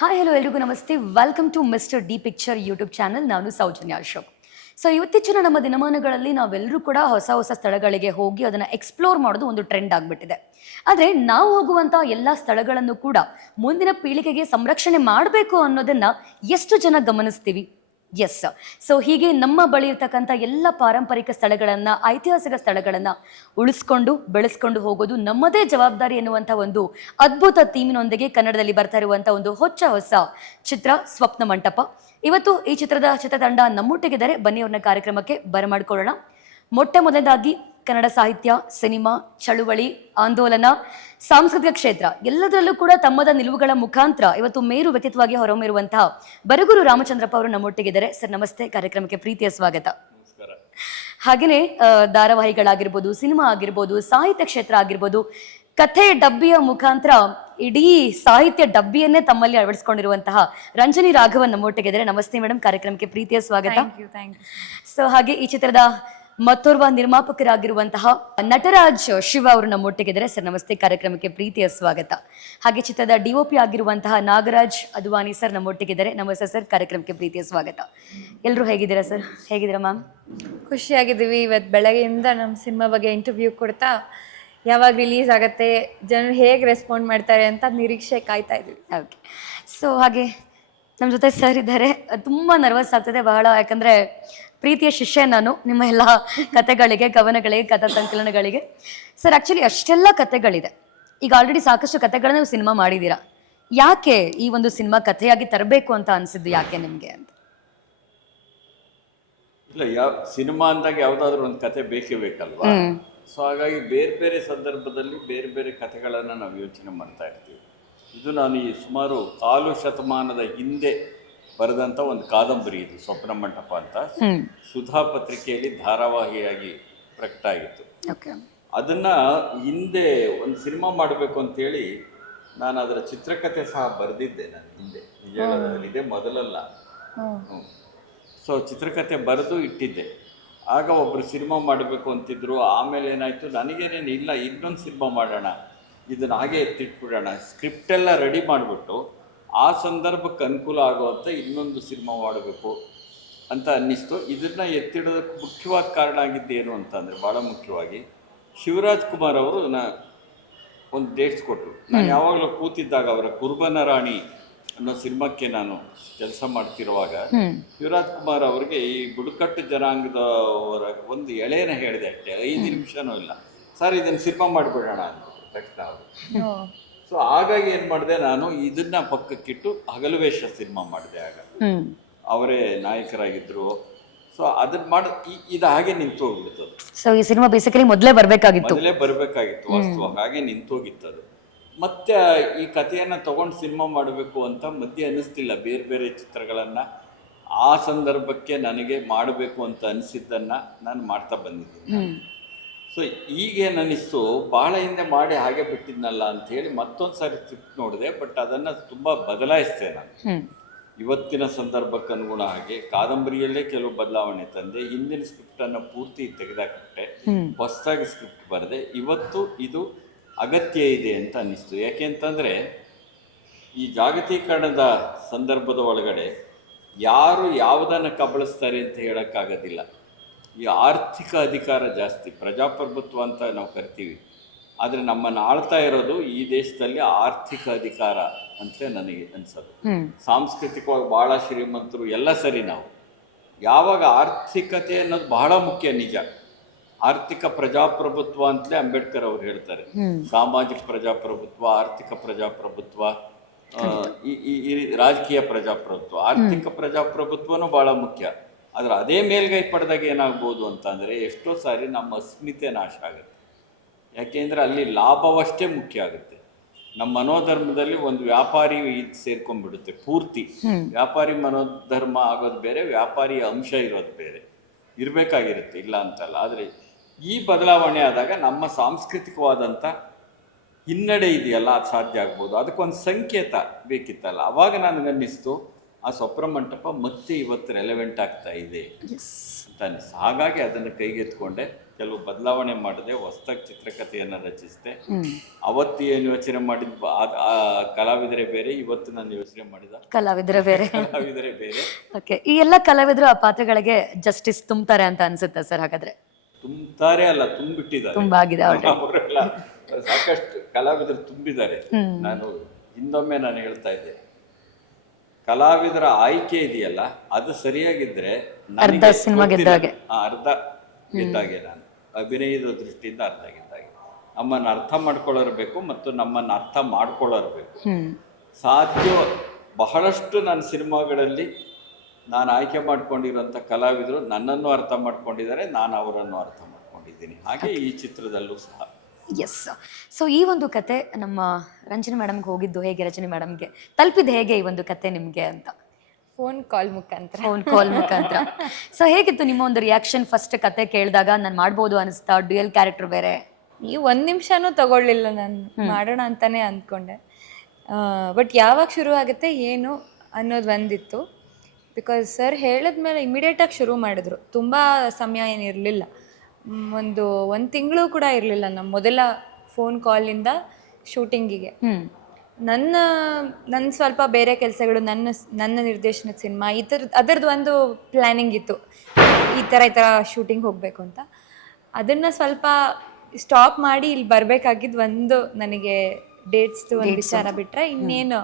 Hi hello ಎಲ್ರಿಗೂ ನಮಸ್ತೆ. Welcome to mister D picture YouTube channel. ನಾನು ಸೌಜನ್ಯ ಅಶೋಕ್. ಸೊ ಇವತ್ತೀಚಿನ ನಮ್ಮ ದಿನಮಾನಗಳಲ್ಲಿ ನಾವೆಲ್ಲರೂ ಕೂಡ ಹೊಸ ಹೊಸ ಸ್ಥಳಗಳಿಗೆ ಹೋಗಿ ಅದನ್ನು ಎಕ್ಸ್ಪ್ಲೋರ್ ಮಾಡೋದು ಒಂದು ಟ್ರೆಂಡ್ ಆಗಿಬಿಟ್ಟಿದೆ. ಆದರೆ ನಾವು ಹೋಗುವಂಥ ಎಲ್ಲ ಸ್ಥಳಗಳನ್ನು ಕೂಡ ಮುಂದಿನ ಪೀಳಿಗೆಗೆ ಸಂರಕ್ಷಣೆ ಮಾಡಬೇಕು ಅನ್ನೋದನ್ನು ಎಷ್ಟು ಜನ ಗಮನಿಸ್ತೀವಿ? ಎಸ್. ಸೊ ಹೀಗೆ ನಮ್ಮ ಬಳಿ ಇರ್ತಕ್ಕಂಥ ಎಲ್ಲ ಪಾರಂಪರಿಕ ಸ್ಥಳಗಳನ್ನು, ಐತಿಹಾಸಿಕ ಸ್ಥಳಗಳನ್ನು ಉಳಿಸ್ಕೊಂಡು ಬೆಳೆಸ್ಕೊಂಡು ಹೋಗೋದು ನಮ್ಮದೇ ಜವಾಬ್ದಾರಿ ಎನ್ನುವಂಥ ಒಂದು ಅದ್ಭುತ ಥೀಮಿನೊಂದಿಗೆ ಕನ್ನಡದಲ್ಲಿ ಬರ್ತಾ ಇರುವಂಥ ಒಂದು ಹೊಸ ಚಿತ್ರ ಸ್ವಪ್ನ ಮಂಟಪ. ಇವತ್ತು ಈ ಚಿತ್ರದ ಚಿತ್ರತಂಡ ನಮ್ಮೊಟ್ಟಿಗಿದ್ದಾರೆ. ಬನ್ನಿ ಅವ್ರನ್ನ ಕಾರ್ಯಕ್ರಮಕ್ಕೆ ಬರಮಾಡ್ಕೊಳ್ಳೋಣ. ಮೊದಲನೇದಾಗಿ ಕನ್ನಡ ಸಾಹಿತ್ಯ, ಸಿನಿಮಾ, ಚಳುವಳಿ, ಆಂದೋಲನ, ಸಾಂಸ್ಕೃತಿಕ ಕ್ಷೇತ್ರ ಎಲ್ಲದರಲ್ಲೂ ಕೂಡ ತಮ್ಮದ ನಿಲುವುಗಳ ಮುಖಾಂತರ ಇವತ್ತು ಮೇರು ವ್ಯಕ್ತಿತ್ವವಾಗಿ ಹೊರಹೊಮ್ಮಿರುವಂತಹ ಬರಗೂರು ರಾಮಚಂದ್ರಪ್ಪ ಅವರು ನಮ್ಮೊಟ್ಟಿಗಿದ್ದಾರೆ. ಸರ್ ನಮಸ್ತೆ, ಕಾರ್ಯಕ್ರಮಕ್ಕೆ ಪ್ರೀತಿಯ ಸ್ವಾಗತ. ಹಾಗೆಯೇ ಧಾರಾವಾಹಿಗಳಾಗಿರ್ಬೋದು, ಸಿನಿಮಾ ಆಗಿರ್ಬೋದು, ಸಾಹಿತ್ಯ ಕ್ಷೇತ್ರ ಆಗಿರ್ಬೋದು, ಕಥೆ ಡಬ್ಬಿಯ ಮುಖಾಂತರ ಇಡೀ ಸಾಹಿತ್ಯ ಡಬ್ಬಿಯನ್ನೇ ತಮ್ಮಲ್ಲಿ ಅಳವಡಿಸಿಕೊಂಡಿರುವಂತಹ ರಂಜನಿ ರಾಘವನ್ ನಮ್ಮೊಟ್ಟಿಗಿದ್ದಾರೆ. ನಮಸ್ತೆ ಮೇಡಮ್, ಕಾರ್ಯಕ್ರಮಕ್ಕೆ ಪ್ರೀತಿಯ ಸ್ವಾಗತ. ಸೊ ಹಾಗೆ ಈ ಚಿತ್ರದ ಮತ್ತೋರ್ವ ನಿರ್ಮಾಪಕರಾಗಿರುವಂತಹ ನಟರಾಜ್ ಶಿವ ಅವರು ನಮ್ಮೊಟ್ಟಿಗಿದ್ದಾರೆ. ಸರ್ ನಮಸ್ತೆ, ಕಾರ್ಯಕ್ರಮಕ್ಕೆ ಪ್ರೀತಿಯ ಸ್ವಾಗತ. ಹಾಗೆ ಚಿತ್ರದ DOP ಆಗಿರುವಂತಹ ನಾಗರಾಜ್ ಅದ್ವಾನಿ ಸರ್ ನಮ್ಮೊಟ್ಟಿಗಿದ್ದಾರೆ. ನಮಸ್ತೆ ಸರ್, ಕಾರ್ಯಕ್ರಮಕ್ಕೆ ಪ್ರೀತಿಯ ಸ್ವಾಗತ. ಎಲ್ಲರೂ ಹೇಗಿದ್ದೀರಾ ಸರ್? ಹೇಗಿದ್ದೀರಾ ಮ್ಯಾಮ್? ಖುಷಿಯಾಗಿದ್ದೀವಿ. ಇವತ್ತು ಬೆಳಗ್ಗೆಯಿಂದ ನಮ್ಮ ಸಿನಿಮಾ ಬಗ್ಗೆ ಇಂಟರ್ವ್ಯೂ ಕೊಡ್ತಾ ಯಾವಾಗ ರಿಲೀಸ್ ಆಗುತ್ತೆ, ಜನರು ಹೇಗೆ ರೆಸ್ಪಾಂಡ್ ಮಾಡ್ತಾರೆ ಅಂತ ನಿರೀಕ್ಷೆ ಕಾಯ್ತಾ ಇದ್ದೀವಿ. ಓಕೆ. ಸೊ ಹಾಗೆ ನಮ್ಮ ಜೊತೆ ಸರ್ ಇದ್ದಾರೆ. ತುಂಬ ನರ್ವಸ್ ಆಗ್ತದೆ ಬಹಳ, ಯಾಕಂದರೆ ಪ್ರೀತಿಯ ಶಿಷ್ಯ ನಾನು ನಿಮ್ಮ ಎಲ್ಲ ಕಥೆಗಳಿಗೆ, ಕವನಗಳಿಗೆ, ಕಥಾ ಸಂಕಲನಗಳಿಗೆ. ಸರ್ ಆ್ಯಕ್ಚುಲಿ ಅಷ್ಟೆಲ್ಲ ಕಥೆಗಳಿದೆ. ಈಗ ಆಲ್ರೆಡಿ ಸಾಕಷ್ಟು ಕಥೆಗಳನ್ನ ನೀವು ಸಿನಿಮಾ ಮಾಡಿದ್ದೀರಾ. ಯಾಕೆ ಈ ಒಂದು ಸಿನಿಮಾ ಕಥೆಯಾಗಿ ತರಬೇಕು ಅಂತ ಅನಿಸಿದ್ದು ಯಾಕೆ ನಿಮಗೆ ಅಂತ? ಇಲ್ಲ, ಸಿನಿಮಾ ಅಂದಾಗ ಯಾವುದಾದ್ರೂ ಒಂದು ಕತೆ ಬೇಕೇ ಬೇಕಲ್ವಾ? ಸೊ ಹಾಗಾಗಿ ಬೇರೆ ಬೇರೆ ಸಂದರ್ಭದಲ್ಲಿ ಬೇರೆ ಬೇರೆ ಕಥೆಗಳನ್ನು ನಾವು ಯೋಚನೆ ಮಾಡ್ತಾ ಇರ್ತೀವಿ. ಇದು ನಾನು ಈ ಸುಮಾರು ಕಾಲು ಶತಮಾನದ ಹಿಂದೆ ಬರೆದಂಥ ಒಂದು ಕಾದಂಬರಿ. ಇದು ಸ್ವಪ್ನ ಮಂಟಪ ಅಂತ ಸುಧಾ ಪತ್ರಿಕೆಯಲ್ಲಿ ಧಾರಾವಾಹಿಯಾಗಿ ಪ್ರಕಟ ಆಗಿತ್ತು. ಅದನ್ನು ಹಿಂದೆ ಒಂದು ಸಿನಿಮಾ ಮಾಡಬೇಕು ಅಂತೇಳಿ ನಾನು ಅದರ ಚಿತ್ರಕಥೆ ಸಹ ಬರೆದಿದ್ದೆ. ನಾನು ಹಿಂದೆ ನಿಜವಾಗಲಿದೆ, ಮೊದಲಲ್ಲ. ಸೊ ಚಿತ್ರಕಥೆ ಬರೆದು ಇಟ್ಟಿದ್ದೆ. ಆಗ ಒಬ್ಬರು ಸಿನಿಮಾ ಮಾಡಬೇಕು ಅಂತಿದ್ರು. ಆಮೇಲೆ ಏನಾಯಿತು, ನನಗೇನೇನು ಇಲ್ಲ, ಇನ್ನೊಂದು ಸಿನಿಮಾ ಮಾಡೋಣ, ಇದನ್ನು ಹಾಗೆ ಎತ್ತಿಟ್ಬಿಡೋಣ, ಸ್ಕ್ರಿಪ್ಟೆಲ್ಲ ರೆಡಿ ಮಾಡಿಬಿಟ್ಟು ಆ ಸಂದರ್ಭಕ್ಕೆ ಅನುಕೂಲ ಆಗುವಂಥ ಇನ್ನೊಂದು ಸಿನಿಮಾ ಮಾಡಬೇಕು ಅಂತ ಅನ್ನಿಸ್ತು. ಇದನ್ನು ಎತ್ತಿಡೋದಕ್ಕೆ ಮುಖ್ಯವಾದ ಕಾರಣ ಆಗಿದ್ದೇನು ಅಂತಂದರೆ, ಭಾಳ ಮುಖ್ಯವಾಗಿ ಶಿವರಾಜ್ ಕುಮಾರ್ ಅವರು ಒಂದು ಡೇಟ್ಸ್ ಕೊಟ್ಟರು. ನಾನು ಯಾವಾಗಲೂ ಕೂತಿದ್ದಾಗ ಅವರ ಕುರುಬನ ರಾಣಿ ಅನ್ನೋ ಸಿನಿಮಾಕ್ಕೆ ನಾನು ಕೆಲಸ ಮಾಡ್ತಿರುವಾಗ ಶಿವರಾಜ್ ಕುಮಾರ್ ಅವರಿಗೆ ಈ ಬುಡಕಟ್ಟು ಜನಾಂಗದವರ ಒಂದು ಎಳೆನ ಹೇಳಿದೆ ಅಷ್ಟೇ, 5 ನಿಮಿಷನೂ ಇಲ್ಲ. ಸರ್ ಇದನ್ನು ಸಿನಿಮಾ ಮಾಡಿಬಿಡೋಣ ಅಂತ ತಕ್ಷಣ ಅವರು. ಸೊ ಹಾಗಾಗಿ ಏನು ಮಾಡಿದೆ, ನಾನು ಇದನ್ನ ಪಕ್ಕಕ್ಕಿಟ್ಟು ಹಗಲು ವೇಷ ಸಿನಿಮಾ ಮಾಡಿದೆ. ಆಗ ಅವರೇ ನಾಯಕರಾಗಿದ್ದರು. ಸೊ ಅದನ್ನ ಮಾಡಿ ಇದು ಹಾಗೆ ನಿಂತು ಹೋಗ್ಬಿಡ್ತದೆ. ಸೊ ಈ ಸಿನಿಮಾ ಬೇಸಿಕಲಿ ಮೊದಲೇ ಬರಬೇಕಾಗಿತ್ತು ವಾಸ್ತವ ಹಾಗೆ ನಿಂತೋಗಿತ್ತದು. ಮತ್ತೆ ಈ ಕಥೆಯನ್ನು ತಗೊಂಡು ಸಿನಿಮಾ ಮಾಡಬೇಕು ಅಂತ ಮಧ್ಯೆ ಅನ್ನಿಸ್ತಿಲ್ಲ. ಬೇರೆ ಬೇರೆ ಚಿತ್ರಗಳನ್ನು ಆ ಸಂದರ್ಭಕ್ಕೆ ನನಗೆ ಮಾಡಬೇಕು ಅಂತ ಅನಿಸಿದ್ದನ್ನು ನಾನು ಮಾಡ್ತಾ ಬಂದಿದ್ದೀನಿ. ಸೊ ಈಗೇನು ಅನ್ನಿಸ್ತು, ಭಾಳ ಹಿಂದೆ ಮಾಡಿ ಹಾಗೆ ಬಿಟ್ಟಿದ್ನಲ್ಲ ಅಂಥೇಳಿ ಮತ್ತೊಂದು ಸಾರಿ ಸ್ಕ್ರಿಪ್ಟ್ ನೋಡಿದೆ. ಬಟ್ ಅದನ್ನು ತುಂಬ ಬದಲಾಯಿಸಿದೆ ನಾನು. ಇವತ್ತಿನ ಸಂದರ್ಭಕ್ಕೆ ಅನುಗುಣ ಹಾಗೆ ಕಾದಂಬರಿಯಲ್ಲೇ ಕೆಲವು ಬದಲಾವಣೆ ತಂದೆ. ಹಿಂದಿನ ಸ್ಕ್ರಿಪ್ಟನ್ನು ಪೂರ್ತಿ ತೆಗೆದಾಕ್ಬಿಟ್ಟೆ, ಹೊಸದಾಗಿ ಸ್ಕ್ರಿಪ್ಟ್ ಬರೆದೆ. ಇವತ್ತು ಇದು ಅಗತ್ಯ ಇದೆ ಅಂತ ಅನ್ನಿಸ್ತು. ಯಾಕೆ ಅಂತಂದರೆ, ಈ ಜಾಗತೀಕರಣದ ಸಂದರ್ಭದ ಒಳಗಡೆ ಯಾರು ಯಾವುದನ್ನು ಕಬಳಿಸ್ತಾರೆ ಅಂತ ಹೇಳೋಕ್ಕಾಗೋದಿಲ್ಲ. ಈ ಆರ್ಥಿಕ ಅಧಿಕಾರ ಜಾಸ್ತಿ, ಪ್ರಜಾಪ್ರಭುತ್ವ ಅಂತ ನಾವು ಕರಿತೀವಿ. ಆದರೆ ನಮ್ಮನ್ನು ಆಳ್ತಾ ಇರೋದು ಈ ದೇಶದಲ್ಲಿ ಆರ್ಥಿಕ ಅಧಿಕಾರ ಅಂತಲೇ ನನಗೆ ಅನಿಸೋದು. ಸಾಂಸ್ಕೃತಿಕವಾಗಿ ಭಾಳ ಶ್ರೀಮಂತರು ಎಲ್ಲ ಸರಿ. ನಾವು ಯಾವಾಗ ಆರ್ಥಿಕತೆ ಅನ್ನೋದು ಬಹಳ ಮುಖ್ಯ, ನಿಜ. ಆರ್ಥಿಕ ಪ್ರಜಾಪ್ರಭುತ್ವ ಅಂತಲೇ ಅಂಬೇಡ್ಕರ್ ಅವರು ಹೇಳ್ತಾರೆ. ಸಾಮಾಜಿಕ ಪ್ರಜಾಪ್ರಭುತ್ವ, ಆರ್ಥಿಕ ಪ್ರಜಾಪ್ರಭುತ್ವ, ಈ ರಾಜಕೀಯ ಪ್ರಜಾಪ್ರಭುತ್ವ, ಆರ್ಥಿಕ ಪ್ರಜಾಪ್ರಭುತ್ವನೂ ಭಾಳ ಮುಖ್ಯ. ಆದರೆ ಅದೇ ಮೇಲ್ಗೈ ಪಡೆದಾಗ ಏನಾಗ್ಬೋದು ಅಂತಂದರೆ, ಎಷ್ಟೋ ಸಾರಿ ನಮ್ಮ ಅಸ್ಮಿತೆ ನಾಶ ಆಗುತ್ತೆ. ಯಾಕೆಂದರೆ ಅಲ್ಲಿ ಲಾಭವಷ್ಟೇ ಮುಖ್ಯ ಆಗುತ್ತೆ. ನಮ್ಮ ಮನೋಧರ್ಮದಲ್ಲಿ ಒಂದು ವ್ಯಾಪಾರಿ ಇದು ಸೇರ್ಕೊಂಡ್ಬಿಡುತ್ತೆ ಪೂರ್ತಿ. ವ್ಯಾಪಾರಿ ಮನೋಧರ್ಮ ಆಗೋದು ಬೇರೆ, ವ್ಯಾಪಾರಿಯ ಅಂಶ ಇರೋದು ಬೇರೆ. ಇರಬೇಕಾಗಿರುತ್ತೆ, ಇಲ್ಲ ಅಂತಲ್ಲ. ಆದರೆ ಈ ಬದಲಾವಣೆ ಆದಾಗ ನಮ್ಮ ಸಾಂಸ್ಕೃತಿಕವಾದಂಥ ಹಿನ್ನಡೆ ಇದೆಯಲ್ಲ, ಅದು ಸಾಧ್ಯ ಆಗ್ಬೋದು. ಅದಕ್ಕೊಂದು ಸಂಕೇತ ಬೇಕಿತ್ತಲ್ಲ. ಆವಾಗ ನನಗನ್ನಿಸ್ತು ಆ ಸ್ವಪ್ನ ಮಂಟಪ ಮತ್ತೆ ಇವತ್ತು ರೆಲೆವೆಂಟ್ ಆಗ್ತಾ ಇದೆ ಎಸ್. ಅಂತ ಅನಿಸ್ತು. ಹಾಗಾಗಿ ಅದನ್ನು ಕೈಗೆತ್ಕೊಂಡೆ, ಕೆಲವು ಬದಲಾವಣೆ ಮಾಡಿದೆ, ಹೊಸದಾಗಿ ಚಿತ್ರಕಥೆಯನ್ನು ರಚಿಸಿದೆ. ಅವತ್ತು ಏನು ಯೋಚನೆ ಮಾಡಿದ ಆ ಕಲಾವಿದರೇ ಬೇರೆ, ಇವತ್ತು ನಾನು ಯೋಚನೆ ಮಾಡಿದ ಕಲಾವಿದರ ಬೇರೆ. ಕಲಾವಿದರೇ ಬೇರೆ. ಓಕೆ, ಈ ಎಲ್ಲ ಕಲಾವಿದರು ಆ ಪಾತ್ರಗಳಿಗೆ ಜಸ್ಟಿಸ್ ತುಂಬ್ತಾರೆ ಅಂತ ಅನ್ಸುತ್ತೆ ಸರ್ ಹಾಗಾದ್ರೆ? ತುಂಬ್ತಾರೆ ಅಲ್ಲ, ತುಂಬಿಟ್ಟಿದ್ದಾರೆ. ತುಂಬಾ ಆಗಿದೆ already. ಅವರೆಲ್ಲ ಸಾಕಷ್ಟು ಕಲಾವಿದರು ತುಂಬಿದ್ದಾರೆ. ನಾನು ಹಿಂದೊಮ್ಮೆ ನನಗೆ ಹೇಳ್ತಾ ಇದ್ದೆ, ಕಲಾವಿದರ ಆಯ್ಕೆ ಇದೆಯಲ್ಲ ಅದು ಸರಿಯಾಗಿದ್ರೆ ಅರ್ಧ ಸಿನಿಮಾ ಗೆದ್ದಾಗೆ. ಅರ್ಧ ಗೆದ್ದಾಗೆ. ನಾನು ಅಭಿನಯದ ದೃಷ್ಟಿಯಿಂದ ಅರ್ಧ ಗೆದ್ದಾಗೆ. ನಮ್ಮನ್ನು ಅರ್ಥ ಮಾಡ್ಕೊಳ್ಳಿರ್ಬೇಕು ಮತ್ತು ನಮ್ಮನ್ನು ಅರ್ಥ ಮಾಡ್ಕೊಳ್ಳಿರ್ಬೇಕು. ಸಾಧ್ಯ ಬಹಳಷ್ಟು ನನ್ನ ಸಿನಿಮಾಗಳಲ್ಲಿ ನಾನು ಆಯ್ಕೆ ಮಾಡ್ಕೊಂಡಿರೋಂಥ ಕಲಾವಿದರು ನನ್ನನ್ನು ಅರ್ಥ ಮಾಡ್ಕೊಂಡಿದ್ದಾರೆ, ನಾನು ಅವರನ್ನು ಅರ್ಥ ಮಾಡ್ಕೊಂಡಿದ್ದೀನಿ. ಹಾಗೆ ಈ ಚಿತ್ರದಲ್ಲೂ ಸಹ. ಎಸ್. ಸೊ ಈ ಒಂದು ಕತೆ ನಮ್ಮ ರಂಜನಿ ಮೇಡಮ್ಗೆ ಹೋಗಿದ್ದು ಹೇಗೆ, ರಜನಿ ಮೇಡಮ್ಗೆ ತಲುಪಿದ್ದು ಹೇಗೆ ಈ ಒಂದು ಕತೆ ನಿಮಗೆ ಅಂತ? ಫೋನ್ ಕಾಲ್ ಮುಖಾಂತರ. ಫೋನ್ ಕಾಲ್ ಮುಖಾಂತರ. ಸೊ ಹೇಗಿತ್ತು ನಿಮ್ಮ ಒಂದು ರಿಯಾಕ್ಷನ್ ಫಸ್ಟ್ ಕತೆ ಕೇಳಿದಾಗ? ನಾನು ಮಾಡ್ಬೋದು ಅನಿಸ್ತಾ? ಡ್ಯುಯಲ್ ಕ್ಯಾರೆಕ್ಟರ್ ಬೇರೆ. ಈ 1 ನಿಮಿಷನೂ ತಗೊಳ್ಳಿಲ್ಲ, ನಾನು ಮಾಡೋಣ ಅಂತಾನೆ ಅಂದ್ಕೊಂಡೆ. ಬಟ್ ಯಾವಾಗ ಶುರು ಆಗುತ್ತೆ ಏನು ಅನ್ನೋದು ಒಂದಿತ್ತು. ಬಿಕಾಸ್ ಸರ್ ಹೇಳಿದ್ಮೇಲೆ ಇಮಿಡಿಯೇಟಾಗಿ ಶುರು ಮಾಡಿದ್ರು. ತುಂಬ ಸಮಯ ಏನಿರಲಿಲ್ಲ, ಒಂದು ತಿಂಗಳು ಕೂಡ ಇರಲಿಲ್ಲ ನಮ್ಮ ಮೊದಲ ಫೋನ್ ಕಾಲಿಂದ ಶೂಟಿಂಗಿಗೆ. ನನ್ನ ಸ್ವಲ್ಪ ಬೇರೆ ಕೆಲಸಗಳು, ನನ್ನ ನಿರ್ದೇಶನದ ಸಿನಿಮಾ ಅದರದ್ದು ಒಂದು ಪ್ಲ್ಯಾನಿಂಗ್ ಇತ್ತು, ಈ ಥರ ಶೂಟಿಂಗ್ ಹೋಗಬೇಕು ಅಂತ. ಅದನ್ನು ಸ್ವಲ್ಪ ಸ್ಟಾಪ್ ಮಾಡಿ ಇಲ್ಲಿ ಬರಬೇಕಾಗಿದ್ದು ಒಂದು ನನಗೆ ಡೇಟ್ಸ್ದು ಒಂದು ವಿಚಾರ ಬಿಟ್ಟರೆ ಇನ್ನೇನು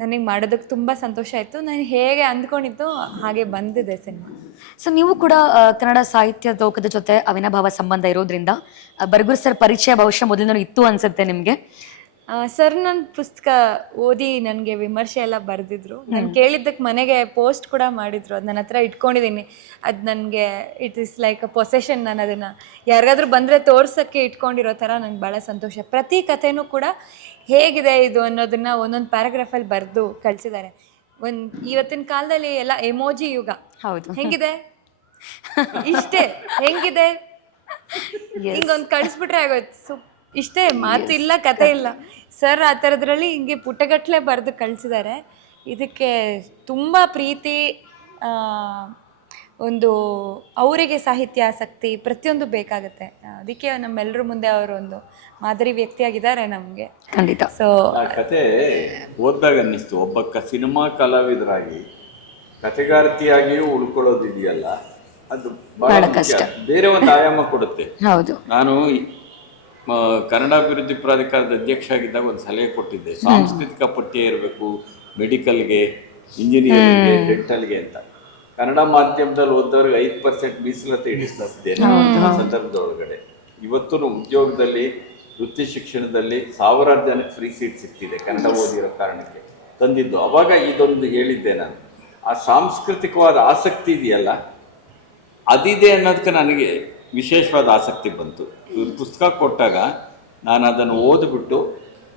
ನನಗೆ ಮಾಡೋದಕ್ಕೆ ತುಂಬ ಸಂತೋಷ ಆಯಿತು. ನಾನು ಹೇಗೆ ಅಂದ್ಕೊಂಡಿದ್ದು ಹಾಗೆ ಬಂದಿದೆ ಸಿನಿಮಾ. ಸೊ ನೀವು ಕೂಡ ಕನ್ನಡ ಸಾಹಿತ್ಯ ಲೋಕದ ಜೊತೆ ಅವಿನಾಭಾವ ಸಂಬಂಧ ಇರೋದ್ರಿಂದ ಬರ್ಗೂರ್ ಸರ್ ಪರಿಚಯ ಬಹುಶಃ ಮೊದಲಿಂದಲೂ ಇತ್ತು ಅನ್ಸುತ್ತೆ ನಿಮಗೆ? ಸರ್ ನನ್ನ ಪುಸ್ತಕ ಓದಿ ನನಗೆ ವಿಮರ್ಶೆ ಎಲ್ಲ ಬರೆದಿದ್ರು. ನಾನು ಕೇಳಿದ್ದಕ್ಕೆ ಮನೆಗೆ ಪೋಸ್ಟ್ ಕೂಡ ಮಾಡಿದ್ರು. ಅದು ನನ್ನ ಹತ್ರ ಇಟ್ಕೊಂಡಿದ್ದೀನಿ. ಅದು ನನಗೆ it is like a possession. ನಾನು ಅದನ್ನು ಯಾರಿಗಾದ್ರೂ ಬಂದರೆ ತೋರ್ಸೋಕ್ಕೆ ಇಟ್ಕೊಂಡಿರೋ ಥರ ನನಗೆ ಭಾಳ ಸಂತೋಷ. ಪ್ರತಿ ಕಥೆನೂ ಕೂಡ ಹೇಗಿದೆ ಇದು ಅನ್ನೋದನ್ನು ಒಂದೊಂದು ಪ್ಯಾರಾಗ್ರಾಫಲ್ಲಿ ಬರೆದು ಕಳಿಸಿದ್ದಾರೆ. ಇವತ್ತಿನ ಕಾಲದಲ್ಲಿ ಎಲ್ಲ ಎಮೋಜಿ ಯುಗ. ಹೌದು. ಹೆಂಗಿದೆ ಇಷ್ಟೇ, ಹೆಂಗಿದೆ ಹಿಂಗೊಂದು ಕಳಿಸ್ಬಿಟ್ರೆ ಆಗೋಯ್ತು. ಇಷ್ಟೇ, ಮಾತು ಇಲ್ಲ, ಕತೆ ಇಲ್ಲ. ಸರ್ ಆ ಥರದ್ರಲ್ಲಿ ಹಿಂಗೆ ಪುಟಗಟ್ಟಲೆ ಬರೆದು ಕಳಿಸಿದ್ದಾರೆ. ಇದಕ್ಕೆ ತುಂಬ ಪ್ರೀತಿ, ಒಂದು ಅವರಿಗೆ ಸಾಹಿತ್ಯ ಆಸಕ್ತಿ ಪ್ರತಿಯೊಂದು ಬೇಕಾಗುತ್ತೆ. ಅದಕ್ಕೆ ನಮ್ಮೆಲ್ಲರ ಮುಂದೆ ಅವರು ಒಂದು ಮಾದರಿ ವ್ಯಕ್ತಿಯಾಗಿದ್ದಾರೆ ನಮಗೆ. ಖಂಡಿತ. ಸೊ ಆ ಕತೆ ಓದಿದಾಗ ಅನ್ನಿಸ್ತು, ಒಬ್ಬ ಸಿನಿಮಾ ಕಲಾವಿದರಾಗಿ ಕತೆಗಾರ್ತಿಯಾಗಿಯೂ ಉಳ್ಕೊಳ್ಳೋದಿದೆಯಲ್ಲ, ಅದು ಬಹಳ ಕಷ್ಟ. ಬೇರೆ ಒಂದು ಆಯಾಮ ಕೊಡುತ್ತೆ. ಹೌದು. ನಾನು ಕನ್ನಡ ಅಭಿವೃದ್ಧಿ ಪ್ರಾಧಿಕಾರದ ಅಧ್ಯಕ್ಷ ಆಗಿದ್ದಾಗ ಒಂದು ಸಲಹೆ ಕೊಟ್ಟಿದ್ದೆ, ಸಾಂಸ್ಕೃತಿಕ ಪಠ್ಯ ಇರಬೇಕು ಮೆಡಿಕಲ್ಗೆ, ಇಂಜಿನಿಯರಿಂಗ್ಗೆ, ಡೆಂಟಲ್ಗೆ ಅಂತ. ಕನ್ನಡ ಮಾಧ್ಯಮದಲ್ಲಿ ಓದೋರಿಗೆ 5% ಮೀಸಲಾತಿ ಇಡಿಸ್ತಿದ್ದೇನೆ ಆ ಸಂದರ್ಭದೊಳಗಡೆ. ಇವತ್ತು ಉದ್ಯೋಗದಲ್ಲಿ, ವೃತ್ತಿ ಶಿಕ್ಷಣದಲ್ಲಿ ಸಾವಿರಾರು ಜನಕ್ಕೆ ಫ್ರೀ ಸೀಟ್ ಸಿಗ್ತಿದೆ ಕನ್ನಡ ಓದಿರೋ ಕಾರಣಕ್ಕೆ ತಂದಿದ್ದು. ಅವಾಗ ಇದೊಂದು ಹೇಳಿದ್ದೆ ನಾನು, ಆ ಸಾಂಸ್ಕೃತಿಕವಾದ ಆಸಕ್ತಿ ಇದೆಯಲ್ಲ ಅದಿದೆ ಅನ್ನೋದಕ್ಕೆ ನನಗೆ ವಿಶೇಷವಾದ ಆಸಕ್ತಿ ಬಂತು. ಪುಸ್ತಕ ಕೊಟ್ಟಾಗ ನಾನು ಅದನ್ನು ಓದ್ಬಿಟ್ಟು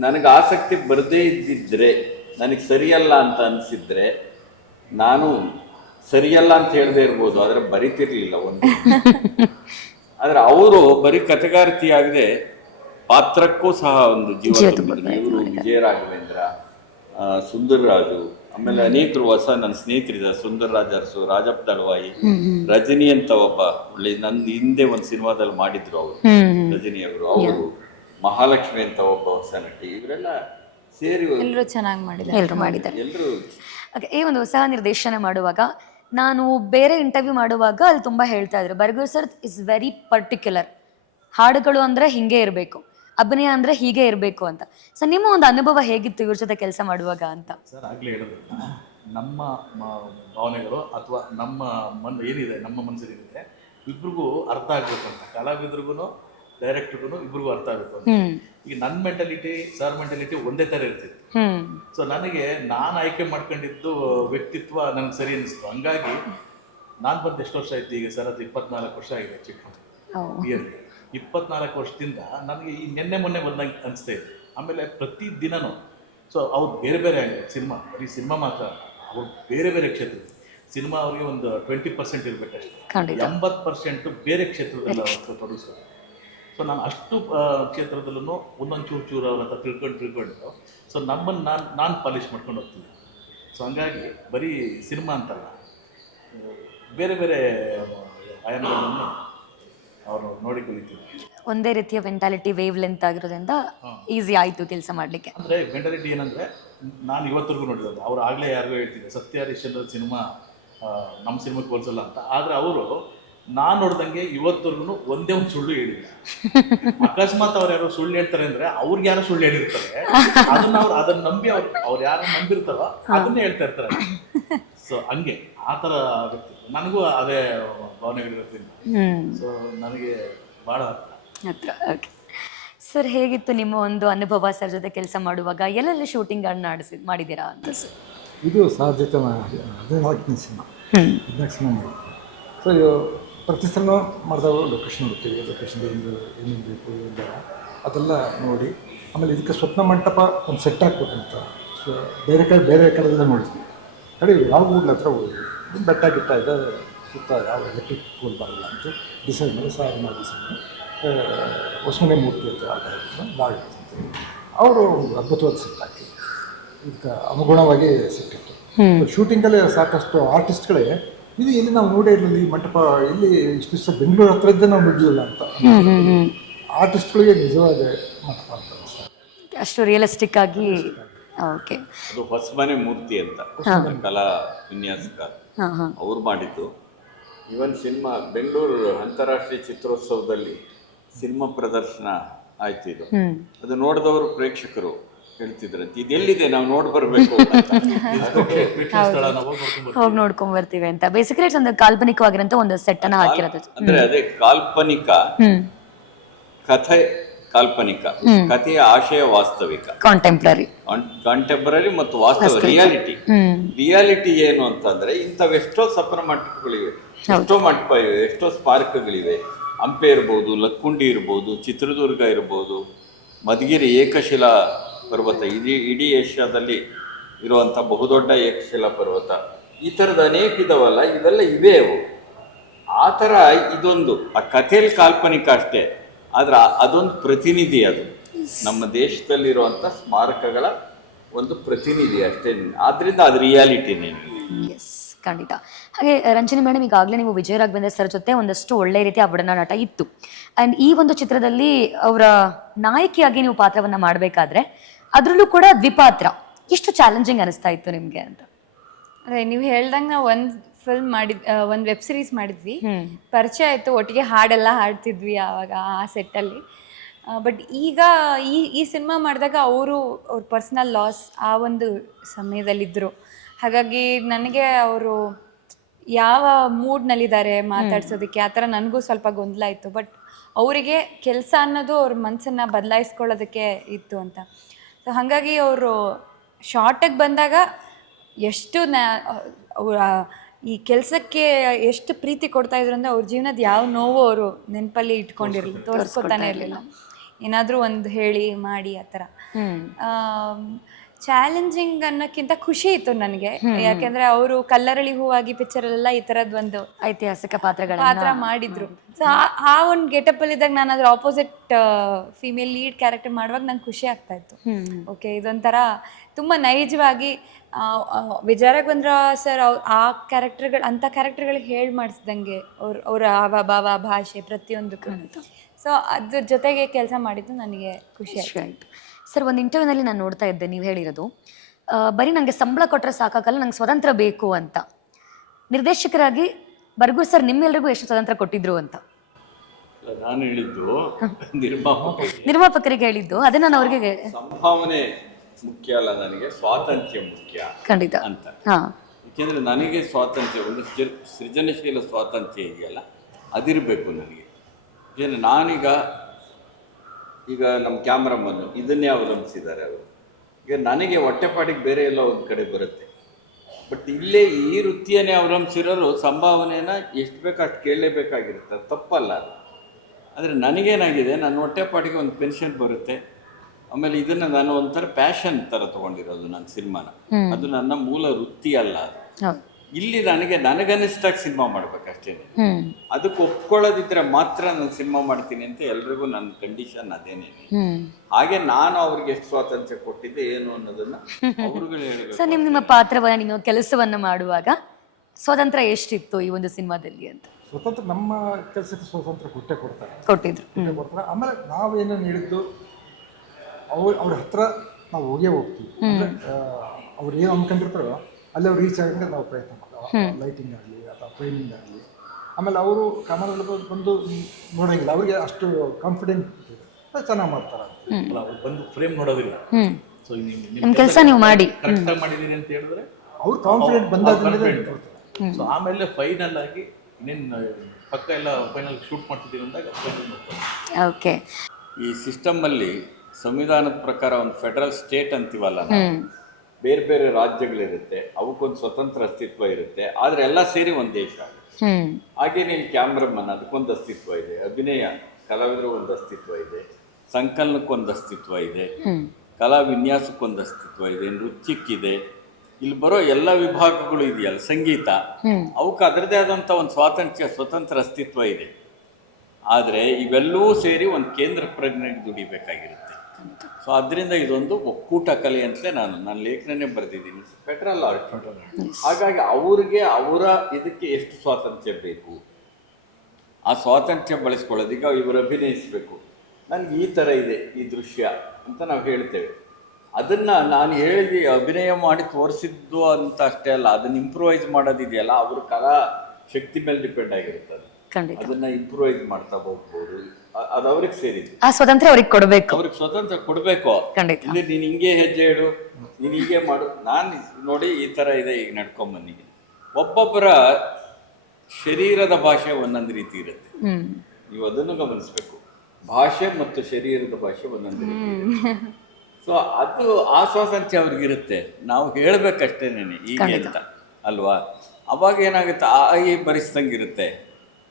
ನನಗೆ ಆಸಕ್ತಿ ಬರದೇ ಇದ್ದಿದ್ರೆ, ನನಗೆ ಸರಿಯಲ್ಲ ಅಂತ ಅನಿಸಿದ್ರೆ ನಾನು ಸರಿಯಲ್ಲ ಅಂತ ಹೇಳದೇ ಇರ್ಬೋದು, ಆದರೆ ಬರಿತಿರ್ಲಿಲ್ಲ ಒಂದು. ಆದರೆ ಅವರು ಬರೀ ಕಥೆಗಾರ್ತಿಯಾಗದೆ ಪಾತ್ರಕ್ಕೂ ಸಹ ಒಂದು ಜೀವ ತುಂಬಿದ್ರು. ಇವರು ವಿಜಯ ರಾಘವೇಂದ್ರ, ಸುಂದರರಾಜು, ಆಮೇಲೆ ಅನೇಕರು ಹೊಸ ನನ್ನ ಸ್ನೇಹಿತರಿದ್ದಾರೆ, ಸುಂದರರಾಜ್ ಅರಸು, ರಾಜಪ್ಪ ದಳವಾಯಿ, ರಜನಿ ಅಂತ ಒಬ್ಬ ಒಳ್ಳೆ ನನ್ನ ಹಿಂದೆ ಒಂದು ಸಿನಿಮಾದಲ್ಲಿ ಮಾಡಿದ್ರು ಅವರು, ರಜನಿ ಅವರು ಮಹಾಲಕ್ಷ್ಮಿ ಅಂತ ಒಬ್ಬ ಹೊಸ ನಟಿ, ಇವರೆಲ್ಲ ಸೇರಿ ಎಲ್ಲರೂ ಚೆನ್ನಾಗಿ ಮಾಡಿದ್ದಾರೆ. ಎಲ್ಲರೂ ಈ ಒಂದು ಹೊಸ ನಿರ್ದೇಶನ ಮಾಡುವಾಗ ನಾನು ಬೇರೆ ಇಂಟರ್ವ್ಯೂ ಮಾಡುವಾಗ ಅಲ್ಲಿ ತುಂಬ ಹೇಳ್ತಾ ಇದ್ರು, Bargur sir is very particular, ಹಾಡುಗಳು ಅಂದರೆ ಹಿಂಗೆ ಇರಬೇಕು, ಅಭಿನಯ ಅಂದರೆ ಹೀಗೆ ಇರಬೇಕು ಅಂತ. ಸೊ ನಿಮ್ಮ ಒಂದು ಅನುಭವ ಹೇಗಿತ್ತು ಇವ್ರ ಜೊತೆ ಕೆಲಸ ಮಾಡುವಾಗ ಅಂತ? ಸರ್ ಆಗಲೇ ಹೇಳಿದ್ರಲ್ಲ, ನಮ್ಮ ಭಾವನೆಗಳು ಅಥವಾ ನಮ್ಮ ಏನಿದೆ, ನಮ್ಮ ಮನಸ್ಸೇನಿದೆ ಇಬ್ರಿಗೂ ಅರ್ಥ ಆಗ್ಬೇಕಂತ, ಕಲಾವಿದ್ರಿಗೂ ಡೈರೆಕ್ಟ್ರಿಗೂ ಇಬ್ರಿಗೂ ಅರ್ಥ ಆಗಬೇಕು ಅಂತ. ಈಗ ನನ್ನ ಮೆಂಟಾಲಿಟಿ, ಸರ್ ಮೆಂಟಾಲಿಟಿ ಒಂದೇ ಥರ ಇರ್ತಿತ್ತು. ಸೊ ನನಗೆ ನಾನು ಆಯ್ಕೆ ಮಾಡ್ಕೊಂಡಿದ್ದು ವ್ಯಕ್ತಿತ್ವ ನನಗೆ ಸರಿ ಅನಿಸ್ತು. ಹಂಗಾಗಿ ನಾನು ಬಂದು ಎಷ್ಟು ವರ್ಷ ಆಯ್ತು ಈಗ ಸರ್? ಅದು 24 ವರ್ಷ ಆಗಿದೆ ಚಿಕ್ಕ ಇಯರ್ಲಿ. 24 ವರ್ಷದಿಂದ ನನಗೆ ಈ ಮೊನ್ನೆ ಬಂದಂಗೆ ಅನಿಸ್ತಾ ಇದೆ. ಆಮೇಲೆ ಪ್ರತಿ ದಿನನೂ ಸೊ ಅವ್ರು ಬೇರೆ ಬೇರೆ ಆಗಿದೆ ಸಿನಿಮಾ, ಬರೀ ಸಿನಿಮಾ ಮಾತ್ರ ಅವ್ರು ಬೇರೆ ಬೇರೆ ಕ್ಷೇತ್ರ. ಸಿನಿಮಾ ಅವ್ರಿಗೆ ಒಂದು 20% ಇರಬೇಕಷ್ಟೇ, 80% ಬೇರೆ ಕ್ಷೇತ್ರದಲ್ಲಿ ಅವ್ರು ತೊಡಗಿಸ್ತಾರೆ. ಸೊ ನಾನು ಅಷ್ಟು ಕ್ಷೇತ್ರದಲ್ಲೂ ಒಂದೊಂದು ಚೂರು ಅವ್ರ ಹತ್ರ ತಿಳ್ಕೊಂಡು ಸೊ ನಮ್ಮನ್ನು ನಾನು ಪಾಲಿಷ್ ಮಾಡ್ಕೊಂಡು ಹೋಗ್ತೀನಿ. ಸೊ ಹಂಗಾಗಿ ಬರೀ ಸಿನಿಮಾ ಅಂತಲ್ಲ, ಬೇರೆ ಬೇರೆ ಆಯಾಮಗಳನ್ನು ಅವರು ನೋಡಿ ಕಲಿತಿದ್ರು. ಒಂದೇ ರೀತಿಯ ಮೆಂಟಾಲಿಟಿ ವೇವ್ ಲೆಂತ್ ಆಗಿರೋದ್ರಿಂದ ಈಸಿ ಆಯಿತು ಕೆಲಸ ಮಾಡಲಿಕ್ಕೆ. ಅಂದರೆ ಮೆಂಟಾಲಿಟಿ ಏನಂದರೆ, ನಾನು ಇವತ್ತರೆಗೂ ನೋಡಿರೋದು, ಅವ್ರು ಆಗಲೇ ಯಾರಿಗೂ ಹೇಳ್ತಿದ್ದೆ ಸತ್ಯ ಹರಿಶ್ಚಂದ್ರ ಸಿನಿಮಾ ನಮ್ಮ ಸಿನಿಮಾಕ್ಕೆ ಹೋಲಿಸಲ್ಲ ಅಂತ. ಆದರೆ ಅವರು ನಾನು ನೋಡ್ದಂಗೆ ಇವತ್ತರೆಗೂ ಒಂದೇ ಒಂದು ಸುಳ್ಳು ಹೇಳಿಲ್ಲ. ಅಕಸ್ಮಾತ್ ಅವ್ರು ಯಾರೋ ಸುಳ್ಳು ಹೇಳ್ತಾರೆ ಅಂದರೆ ಅವ್ರಿಗೆ ಯಾರೋ ಸುಳ್ಳು ಹೇಳಿರ್ತಾರೆ, ಅದನ್ನ ನಂಬಿ ಅವ್ರು ಯಾರು ನಂಬಿರ್ತಾರೋ ಅದನ್ನೇ ಹೇಳ್ತಾ ಇರ್ತಾರೆ. ಸೊ ಹಂಗೆ ಆ ಥರ ಆಗುತ್ತೆ. ನನಗೂ ಅದೇ ಭಾವನೆಗಳಿರೋದ್ರಿಂದ ಸೊ ನನಗೆ ಭಾಳ ಹತ್ರ. ಓಕೆ ಸರ್, ಹೇಗಿತ್ತು ನಿಮ್ಮ ಒಂದು ಅನುಭವ ಸರ್ ಜೊತೆ ಕೆಲಸ ಮಾಡುವಾಗ? ಎಲ್ಲೆಲ್ಲ ಶೂಟಿಂಗನ್ನು ಮಾಡಿದ್ದೀರಾ ಅಂತ ಸರ್? ಇದು ಸಾಧ್ಯತೆ 14ನೇ ಸಿನಿಮಾ, 14 ಸಿನಿಮಾ ಮಾಡಿದ್ವಿ. ಸೊ ಪ್ರತಿ ಸಲ ಮಾಡಿದಾಗ ಲೊಕೇಶನ್ ನೋಡ್ತೀವಿ, ಲೊಕೇಶನ್ ಏನೇನು ಬೇಕು ಎಲ್ಲ ಅದೆಲ್ಲ ನೋಡಿ, ಆಮೇಲೆ ಇದಕ್ಕೆ ಸ್ವಪ್ನ ಮಂಟಪ ಒಂದು ಸೆಟ್ ಹಾಕ್ಬೇಕಂತ. ಸೊ ಬೇರೆ ಕಡೆಲ್ಲ ನೋಡಿದ್ವಿ. ಕಡೆ ಯಾವ ಊರ್ಲ ಹತ್ರ ಹೋದ್ವಿ, ಬೆಟ್ಟ ಗಿಟ್ಟ ಇದೆ ಸುತ್ತ ಯಾವ ಎಲೆಕ್ಟ್ರಿಕ್ ಪೋಲ್ ಬರಲ್ಲ ಅಂತ ಡಿಸೈಡ್ ಮಾಡಿ ಹೊಸಮನೆ ಮೂರ್ತಿ ಅಂತ ಲಾಡ್ ಅವರು ಅದ್ಭುತವಾದ ಸೆಟ್ ಹಾಕಿ ಇದಕ್ಕೆ ಅನುಗುಣವಾಗಿ ಸೆಟ್ಟಿತ್ತು. ಶೂಟಿಂಗಲ್ಲೇ ಸಾಕಷ್ಟು ಆರ್ಟಿಸ್ಟ್ಗಳೇ ಇದು ಇಲ್ಲಿ ನಾವು ನೋಡೇ ಇರಲಿಲ್ಲ, ಈ ಮಂಟಪ ಇಲ್ಲಿ ಇಷ್ಟು ದಿವಸ ಬೆಂಗಳೂರು ಹತ್ರ ಇದ್ದೇ ನಾವು ನೋಡಲಿಲ್ಲ ಅಂತ. ಆರ್ಟಿಸ್ಟ್ಗಳಿಗೆ ನಿಜವಾದ ಮಂಟಪ ಅಂತ ಅನಿಸ್ತಾರೆ, ಅಷ್ಟು ರಿಯಲಿಸ್ಟಿಕ್ ಆಗಿ. ಓಕೆ, ಅದು ಹೊಸಮನೆ ಮೂರ್ತಿ ಅಂತ ಕಲಾ ವಿನ್ಯಾಸಕಾರ ಅವ್ರು ಮಾಡಿದ್ದು. ಇವನ್ ಸಿನಿಮಾ ಬೆಂಗಳೂರು ಅಂತಾರಾಷ್ಟ್ರೀಯ ಚಿತ್ರೋತ್ಸವದಲ್ಲಿ ಸಿನಿಮಾ ಪ್ರದರ್ಶನ ಆಯ್ತು. ಇದು ಅದು ನೋಡಿದವರು ಪ್ರೇಕ್ಷಕರು ಹೇಳ್ತಿದ್ರಂತೆ, ಇದೆಲ್ಲಿದೆ ನಾವು ನೋಡಿ ಬರಬೇಕು, ಹೋಗಿ ನೋಡ್ಕೊಂಡ್ ಬರ್ತೀವಿ ಅಂತ. ಬೇಸಿಕಲಿ ಒಂದು ಕಾಲ್ಪನಿಕವಾಗಿರಂತ ಒಂದು ಸೆಟ್ ಅನ್ನ ಹಾಕಿರೋದು. ಅಂದ್ರೆ ಅದೇ ಕಾಲ್ಪನಿಕ ಕಥೆ, ಕಾಲ್ಪನಿಕ ಕಥೆಯ ಆಶಯ ವಾಸ್ತವಿಕ, ಕಾಂಟೆಂಪರರಿ ಮತ್ತು ವಾಸ್ತವ ರಿಯಾಲಿಟಿ ಏನು ಅಂತಂದ್ರೆ ಇಂಥವೆಷ್ಟೋ ಸಪನ ಮಂಟಪಗಳಿವೆ, ಎಷ್ಟೋ ಮಂಟಪ ಇವೆ, ಎಷ್ಟೋ ಸ್ಮಾರಕಗಳಿವೆ. ಹಂಪೆ ಇರ್ಬೋದು, ಲಕ್ಕುಂಡಿ ಇರ್ಬೋದು, ಚಿತ್ರದುರ್ಗ ಇರ್ಬೋದು, ಮಧುಗಿರಿ ಏಕಶಿಲಾ ಪರ್ವತ, ಇಡೀ ಏಷ್ಯಾದಲ್ಲಿ ಇರುವಂಥ ಬಹುದೊಡ್ಡ ಏಕಶಿಲಾ ಪರ್ವತ, ಈ ಥರದ ಅನೇಕ ಇದಾವಲ್ಲ, ಇವೆಲ್ಲ ಇವೆ ಅವು. ಆ ಥರ ಇದೊಂದು ಆ ಕಥೆಯಲ್ಲಿ ಕಾಲ್ಪನಿಕ ಅಷ್ಟೇ, ಆದ್ರೆ ಅದೊಂದು ಪ್ರತಿನಿಧಿ, ಅದು ನಮ್ಮ ದೇಶದಲ್ಲಿರುವಂಥ ಸ್ಮಾರಕಗಳ ಒಂದು ಪ್ರತಿನಿಧಿ ಅಷ್ಟೇ. ಆದ್ರಿಂದ ಅದು ರಿಯಾಲಿಟಿನೇ. ಎಸ್, ಖಂಡಿತ. ಹಾಗೆ ರಂಜನಿ ಮೇಡಮ್, ಈಗಾಗಲೇ ನೀವು ವಿಜಯ ರಾಘವೇಂದ್ರ ಸರ್ ಜೊತೆ ಒಂದಷ್ಟು ಒಳ್ಳೆ ರೀತಿಯ ಒಡನಾಟ ಇತ್ತು. ಆ್ಯಂಡ್ ಈ ಒಂದು ಚಿತ್ರದಲ್ಲಿ ಅವರ ನಾಯಕಿಯಾಗಿ ನೀವು ಪಾತ್ರವನ್ನು ಮಾಡಬೇಕಾದ್ರೆ ಅದರಲ್ಲೂ ಕೂಡ ದ್ವಿಪಾತ್ರ, ಎಷ್ಟು ಚಾಲೆಂಜಿಂಗ್ ಅನಿಸ್ತಾ ಇತ್ತು ನಿಮಗೆ ಅಂತ? ಅದೇ ನೀವು ಹೇಳ್ದಂಗೆ ನಾವು ಒಂದು ವೆಬ್ ಸೀರೀಸ್ ಮಾಡಿದ್ವಿ, ಪರಿಚಯ ಆಯಿತು, ಒಟ್ಟಿಗೆ ಹಾಡೆಲ್ಲ ಹಾಡ್ತಿದ್ವಿ ಆವಾಗ ಆ ಸೆಟ್ಟಲ್ಲಿ. ಬಟ್ ಈಗ ಈ ಸಿನಿಮಾ ಮಾಡಿದಾಗ ಅವ್ರ ಪರ್ಸ್ನಲ್ ಲಾಸ್ ಆ ಒಂದು ಸಮಯದಲ್ಲಿದ್ದರು. ಹಾಗಾಗಿ ನನಗೆ ಅವರು ಯಾವ ಮೂಡ್ನಲ್ಲಿದ್ದಾರೆ ಮಾತಾಡ್ಸೋದಕ್ಕೆ ಆ ಥರ ನನಗೂ ಸ್ವಲ್ಪ ಗೊಂದಲ ಇತ್ತು. ಬಟ್ ಅವರಿಗೆ ಕೆಲಸ ಅನ್ನೋದು ಅವ್ರ ಮನಸ್ಸನ್ನು ಬದಲಾಯಿಸ್ಕೊಳ್ಳೋದಕ್ಕೆ ಇತ್ತು ಅಂತ. ಸೊ ಹಾಗಾಗಿ ಅವರು ಶಾರ್ಟಿಗೆ ಬಂದಾಗ ಎಷ್ಟು ಈ ಕೆಲಸಕ್ಕೆ ಎಷ್ಟು ಪ್ರೀತಿ ಕೊಡ್ತಾ ಇದ್ರು ಅಂದರೆ ಅವ್ರ ಜೀವನದ ಯಾವ ನೋವು ಅವರು ನೆನಪಲ್ಲಿ ಇಟ್ಕೊಂಡಿರಲಿಲ್ಲ, ತೋರಿಸ್ಕೊತಾನೆ ಇರಲಿಲ್ಲ. ಏನಾದರೂ ಒಂದು ಹೇಳಿ ಮಾಡಿ ಆ ಥರ. ಚಾಲೆಂಜಿಂಗ್ ಅನ್ನೋಕ್ಕಿಂತ ಖುಷಿ ಇತ್ತು ನನಗೆ, ಯಾಕೆಂದ್ರೆ ಅವರು ಕಲ್ಲರಳಿ ಹೂವಾಗಿ ಪಿಕ್ಚರಲ್ಲೆಲ್ಲ ಈ ಥರದ್ದು ಒಂದು ಐತಿಹಾಸಿಕ ಪಾತ್ರ ಮಾಡಿದ್ರು. ಸೊ ಆ ಒಂದು ಗೆಟಪ್ ಅಲ್ಲಿ ಇದ್ದಾಗ ನಾನು ಅದ್ರ ಆಪೋಸಿಟ್ ಫಿಮೇಲ್ ಲೀಡ್ ಕ್ಯಾರೆಕ್ಟರ್ ಮಾಡುವಾಗ ನಂಗೆ ಖುಷಿ ಆಗ್ತಾ ಇತ್ತು. ಓಕೆ, ಇದೊಂಥರ ತುಂಬ ನೈಜವಾಗಿ ವಿಜಯ ರಾಘವೇಂದ್ರ ಸರ್ ಆ ಕ್ಯಾರೆಕ್ಟರ್ಗಳು ಅಂಥ ಕ್ಯಾರೆಕ್ಟರ್ಗಳಿಗೆ ಹೇಳಿ ಮಾಡಿಸ್ದಂಗೆ ಅವ್ರ ಹಾವ ಭಾವ ಭಾಷೆ ಪ್ರತಿಯೊಂದಕ್ಕೂ. ಸೊ ಅದ್ರ ಜೊತೆಗೆ ಕೆಲಸ ಮಾಡಿದ್ದು ನನಗೆ ಖುಷಿ ಆಯ್ತು. ಸರ್, ಒಂದು ಇಂಟರ್ವ್ಯೂನಲ್ಲಿ ನಾನು ನೋಡ್ತಾ ಇದ್ದೆ, ನೀವು ಹೇಳಿರೋದು ಬರೀ ನನಗೆ ಸಂಬಳ ಕೊಟ್ಟರೆ ಸಾಕಾಗಲ್ಲ, ನಂಗೆ ಸ್ವತಂತ್ರ ಬೇಕು ಅಂತ. ನಿರ್ದೇಶಕರಾಗಿ ಬರ್ಗೂರ್ ಸರ್ ನಿಮ್ಮೆಲ್ಲರಿಗೂ ಎಷ್ಟು ಸ್ವತಂತ್ರ ಕೊಟ್ಟಿದ್ರು ಅಂತ? ನಾನು ಹೇಳಿದ್ದು ನಿರ್ಮಾಪಕರಿಗೆ ಹೇಳಿದ್ದು ಅದೇ. ನಾನು ಅವ್ರಿಗೆ ಸಂಭಾವನೆ ಮುಖ್ಯ ಅಲ್ಲ, ನನಗೆ ಸ್ವಾತಂತ್ರ್ಯ ಮುಖ್ಯ ಖಂಡಿತ ಅಂತ. ಯಾಕೆಂದ್ರೆ ನನಗೆ ಸ್ವಾತಂತ್ರ್ಯ, ಒಂದು ಸೃಜನಶೀಲ ಸ್ವಾತಂತ್ರ್ಯ ಇದೆಯಲ್ಲ, ಅದಿರಬೇಕು ನನಗೆ. ಏಕೆಂದರೆ ನಾನೀಗ ನಮ್ಮ ಕ್ಯಾಮ್ರಾಮನ್ನು ಇದನ್ನೇ ಅವಲಂಬಿಸಿದ್ದಾರೆ ಅವರು. ಈಗ ನನಗೆ ಹೊಟ್ಟೆಪಾಡಿಗೆ ಬೇರೆ ಎಲ್ಲ ಒಂದು ಕಡೆ ಬರುತ್ತೆ. ಬಟ್ ಇಲ್ಲೇ ಈ ವೃತ್ತಿಯನ್ನೇ ಅವಲಂಬಿಸಿರೋರು ಸಂಭಾವನೆನ ಎಷ್ಟು ಬೇಕು ಅಷ್ಟು ಕೇಳಲೇಬೇಕಾಗಿರುತ್ತೆ, ಅದು ತಪ್ಪಲ್ಲ ಅದು. ಆದರೆ ನನಗೇನಾಗಿದೆ, ನನ್ನ ಹೊಟ್ಟೆಪಾಡಿಗೆ ಒಂದು ಪೆನ್ಷನ್ ಬರುತ್ತೆ. ಆಮೇಲೆ ಇದನ್ನು ನಾನು ಒಂಥರ ಪ್ಯಾಷನ್ ಥರ ತೊಗೊಂಡಿರೋದು ನನ್ನ ಸಿನಿಮಾನ. ಅದು ನನ್ನ ಮೂಲ ವೃತ್ತಿ ಅಲ್ಲ ಅದು. ಇಲ್ಲಿ ನನಗನ್ನಿಸ್ದಾಗ ಸಿನಿಮಾ ಮಾಡ್ಬೇಕಷ್ಟೇ. ಹ್ಮ್ ಅದಕ್ಕೆ ಒಪ್ಕೊಳ್ಳೋದಿದ್ರೆ ಮಾತ್ರ ನಾನು ಸಿನಿಮಾ ಮಾಡ್ತೀನಿ ಅಂತ ಎಲ್ರಿಗೂ ನನ್ನ ಕಂಡೀಷನ್ ಅದೇನೇನೆ. ಹ್ಮ್ ಹಾಗೆ ನಾನು ಅವ್ರಿಗೆ ಎಷ್ಟು ಸ್ವಾತಂತ್ರ್ಯ ಕೊಟ್ಟಿದ್ದೆ ಏನು ಅನ್ನೋದನ್ನ ಅವ್ರುಗಳು ಹೇಳಬೇಕು. ಸೊ ನಿಮ್ಮ ಪಾತ್ರವನ್ನ ನಿಮ್ಮ ಕೆಲಸವನ್ನ ಮಾಡುವಾಗ ಸ್ವಾತಂತ್ರ್ಯ ಎಷ್ಟಿತ್ತು ಈ ಒಂದು ಸಿನಿಮಾದಲ್ಲಿ ಅಂತ? ಸ್ವತಂತ್ರ ನಮ್ಮ ಕೆಲಸಕ್ಕೆ ಸ್ವಾತಂತ್ರ್ಯ ಕೊಡ್ತಾರೆ. ಕೊಟ್ಟಿದ್ರು. ಕೊಡ್ತಾರೆ. ಆಮೇಲೆ ನಾವೇನು ನೀಡಿದ್ದು ಅವ್ರ ಹತ್ರ ನಾವು ಹೋಗೇ ಹೋಗ್ತೀವಿ. ಅಂದರೆ ಅವ್ರು ಏನು ಅಂದ್ಕೊಂಡಿರ್ತಾರೋ ಅಲ್ಲಿ ಅವ್ರು ರೀಚ್ ಆಗಂಗೆ ನಾವು ಪ್ರಯತ್ನ ಮಾಡ್ತೀವಿ. ಲೈಟಿಂಗ್ ಆಗಲಿ ಅಥವಾ ಫ್ರೇಮಿಂಗ್ ಆಗಲಿ. ಆಮೇಲೆ ಅವರು ಕ್ಯಾಮರಾ ಬಂದು ನೋಡೋಂಗಿಲ್ಲ, ಅವ್ರಿಗೆ ಅಷ್ಟು ಕಾನ್ಫಿಡೆಂಟ್ ಚೆನ್ನಾಗಿ ಮಾಡ್ತಾರೆ. ಅಲ್ಲ, ಅವ್ರು ಬಂದು ಫ್ರೇಮ್ ನೋಡೋದಿಲ್ಲ. ಸೊ ನಿಮ್ಮ ಕೆಲಸ ನೀವು ಮಾಡಿ ಕರೆಕ್ಟಾಗಿ ಮಾಡಿದ್ದೀರಿ ಅಂತ ಹೇಳಿದ್ರೆ ಅವ್ರು ಕಾನ್ಫಿಡೆಂಟ್ ಬಂದಾದ್ಮೇಲೆ ಸೊ ಆಮೇಲೆ ಫೈನಲ್ ಆಗಿ ಇನ್ನೇನು ಪಕ್ಕ ಎಲ್ಲ ಫೈನಲ್ ಶೂಟ್ ಮಾಡ್ತಿದ್ದೀವಿ ಅಂದಾಗ ಫೈನಲ್ ಮಾಡ್ತಾರೆ. ಓಕೆ. ಈ ಸಿಸ್ಟಮಲ್ಲಿ ಸಂವಿಧಾನದ ಪ್ರಕಾರ ಒಂದು ಫೆಡರಲ್ ಸ್ಟೇಟ್ ಅಂತೀವಲ್ಲ ನಾವು, ಬೇರೆ ಬೇರೆ ರಾಜ್ಯಗಳಿರುತ್ತೆ, ಅವಕ್ಕೊಂದು ಸ್ವತಂತ್ರ ಅಸ್ತಿತ್ವ ಇರುತ್ತೆ, ಆದರೆ ಎಲ್ಲ ಸೇರಿ ಒಂದು ದೇಶ. ಹಾಗೇನೆ ಕ್ಯಾಮ್ರಾಮನ್ ಅದಕ್ಕೊಂದು ಅಸ್ತಿತ್ವ ಇದೆ, ಅಭಿನಯ ಕಲಾವಿದರು ಒಂದು ಅಸ್ತಿತ್ವ ಇದೆ, ಸಂಕಲನಕ್ಕೊಂದು ಅಸ್ತಿತ್ವ ಇದೆ, ಕಲಾ ವಿನ್ಯಾಸಕ್ಕೊಂದು ಅಸ್ತಿತ್ವ ಇದೆ, ನೃತ್ಯಕ್ಕಿದೆ, ಇಲ್ಲಿ ಬರೋ ಎಲ್ಲ ವಿಭಾಗಗಳು ಇದೆಯಲ್ಲ, ಸಂಗೀತ, ಅವಕ್ಕೆ ಅದರದೇ ಆದಂಥ ಒಂದು ಸ್ವತಂತ್ರ ಅಸ್ತಿತ್ವ ಇದೆ. ಆದರೆ ಇವೆಲ್ಲವೂ ಸೇರಿ ಒಂದು ಕೇಂದ್ರ ಪ್ರಜ್ಞೆಗೆ ದುಡಿಬೇಕಾಗಿರುತ್ತೆ. ಸೊ ಅದರಿಂದ ಇದೊಂದು ಒಕ್ಕೂಟ ಕಲೆ ಅಂತಲೇ ನನ್ನ ಲೇಖನನೇ ಬರೆದಿದ್ದೀನಿ, ಫೆಡರಲ್ ಆರ್ಟ್. ಹಾಗಾಗಿ ಅವ್ರಿಗೆ ಅವರ ಇದಕ್ಕೆ ಎಷ್ಟು ಸ್ವಾತಂತ್ರ್ಯ ಬೇಕು ಆ ಸ್ವಾತಂತ್ರ್ಯ ಬಳಸ್ಕೊಳ್ಳೋದು. ಈಗ ಇವರು ಅಭಿನಯಿಸಬೇಕು, ನನಗೆ ಈ ಥರ ಇದೆ ಈ ದೃಶ್ಯ ಅಂತ ನಾವು ಹೇಳ್ತೇವೆ. ಅದನ್ನು ನಾನು ಹೇಳಿದ ಅಭಿನಯ ಮಾಡಿ ತೋರಿಸಿದ್ದು ಅಂತ ಅಷ್ಟೇ ಅಲ್ಲ, ಅದನ್ನು ಇಂಪ್ರೂವೈಸ್ ಮಾಡೋದಿದೆಯಲ್ಲ, ಅವ್ರ ಕಲಾ ಶಕ್ತಿ ಮೇಲೆ ಡಿಪೆಂಡ್ ಆಗಿರುತ್ತದೆ. ಅದನ್ನ ಇಂಪ್ರೂವೈಸ್ ಮಾಡ್ತಾ ಹೋಗ್ಬೋದು, ಅದು ಅವ್ರಿಗೆ ಸೇರಿದ್ದು. ಆ ಸ್ವಾತಂತ್ರ್ಯ ಅವ್ರಿಗೆ ಕೊಡಬೇಕು, ಅವ್ರಿಗೆ ಸ್ವತಂತ್ರ ಕೊಡಬೇಕು. ಇಲ್ಲಿ ನೀನು ಹಿಂಗೆ ಹೆಜ್ಜೆ ಇಡು, ನೀನು ಹೀಗೆ ಮಾಡು, ನಾನು ನೋಡಿ ಈ ಥರ ಇದೆ ಈಗ ನಡ್ಕೊಂಬಂದಿದ್ದೀನಿ. ಒಬ್ಬೊಬ್ಬರ ಶರೀರದ ಭಾಷೆ ಒಂದೊಂದು ರೀತಿ ಇರುತ್ತೆ, ನೀವು ಅದನ್ನು ಗಮನಿಸ್ಬೇಕು. ಭಾಷೆ ಮತ್ತು ಶರೀರದ ಭಾಷೆ ಒಂದೊಂದು ರೀತಿ ಇರುತ್ತೆ. ಸೊ ಅದು ಆ ಸ್ವಾತಂತ್ರ್ಯ ಅವ್ರಿಗಿರುತ್ತೆ, ನಾವು ಹೇಳಬೇಕಷ್ಟೇನೆ ಹೀಗೆ ಅಂತ ಅಲ್ವಾ. ಅವಾಗ ಏನಾಗುತ್ತೆ, ಈ ಬರೆಸ್ದಂಗಿರುತ್ತೆ,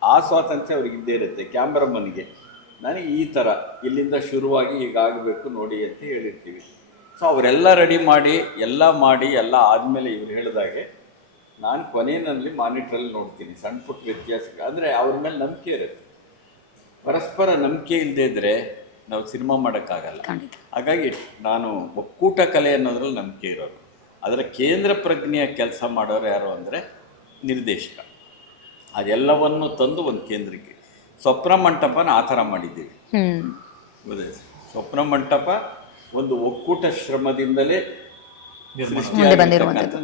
ಆ ಸ್ವಾತಂತ್ರ್ಯ ಅವ್ರಿಗೆ ಇದ್ದೇ ಇರುತ್ತೆ. ಕ್ಯಾಮ್ರಾಮನ್ಗೆ ನನಗೆ ಈ ಥರ ಇಲ್ಲಿಂದ ಶುರುವಾಗಿ ಹೀಗಾಗಬೇಕು ನೋಡಿ ಅಂತ ಹೇಳಿರ್ತೀವಿ. ಸೊ ಅವರೆಲ್ಲ ರೆಡಿ ಮಾಡಿ ಎಲ್ಲ ಆದಮೇಲೆ ಇವ್ರು ಹೇಳಿದಾಗೆ ನಾನು ಕೊನೆಯಲ್ಲಿ ಮಾನಿಟ್ರಲ್ಲಿ ನೋಡ್ತೀನಿ ಸಣ್ಣ ಪುಟ್ಟ ವ್ಯತ್ಯಾಸ. ಅಂದರೆ ಅವ್ರ ಮೇಲೆ ನಂಬಿಕೆ ಇರುತ್ತೆ, ಪರಸ್ಪರ ನಂಬಿಕೆ ಇಲ್ಲದೇ ಇದ್ದರೆ ನಾವು ಸಿನಿಮಾ ಮಾಡೋಕ್ಕಾಗಲ್ಲ. ಹಾಗಾಗಿ ನಾನು ಒಕ್ಕೂಟ ಕಲೆ ಅನ್ನೋದ್ರಲ್ಲಿ ನಂಬಿಕೆ ಇರೋರು. ಅದರ ಕೇಂದ್ರ ಪ್ರಜ್ಞೆಯ ಕೆಲಸ ಮಾಡೋರು ಯಾರು ಅಂದರೆ ನಿರ್ದೇಶಕ. ಅದೆಲ್ಲವನ್ನು ತಂದು ಒಂದು ಕೇಂದ್ರಕ್ಕೆ ಸ್ವಪ್ನ ಮಂಟಪನ ಆ ಥರ ಮಾಡಿದ್ದೀವಿ. ಸ್ವಪ್ನ ಮಂಟಪ ಒಂದು ಒಕ್ಕೂಟ ಶ್ರಮದಿಂದಲೇ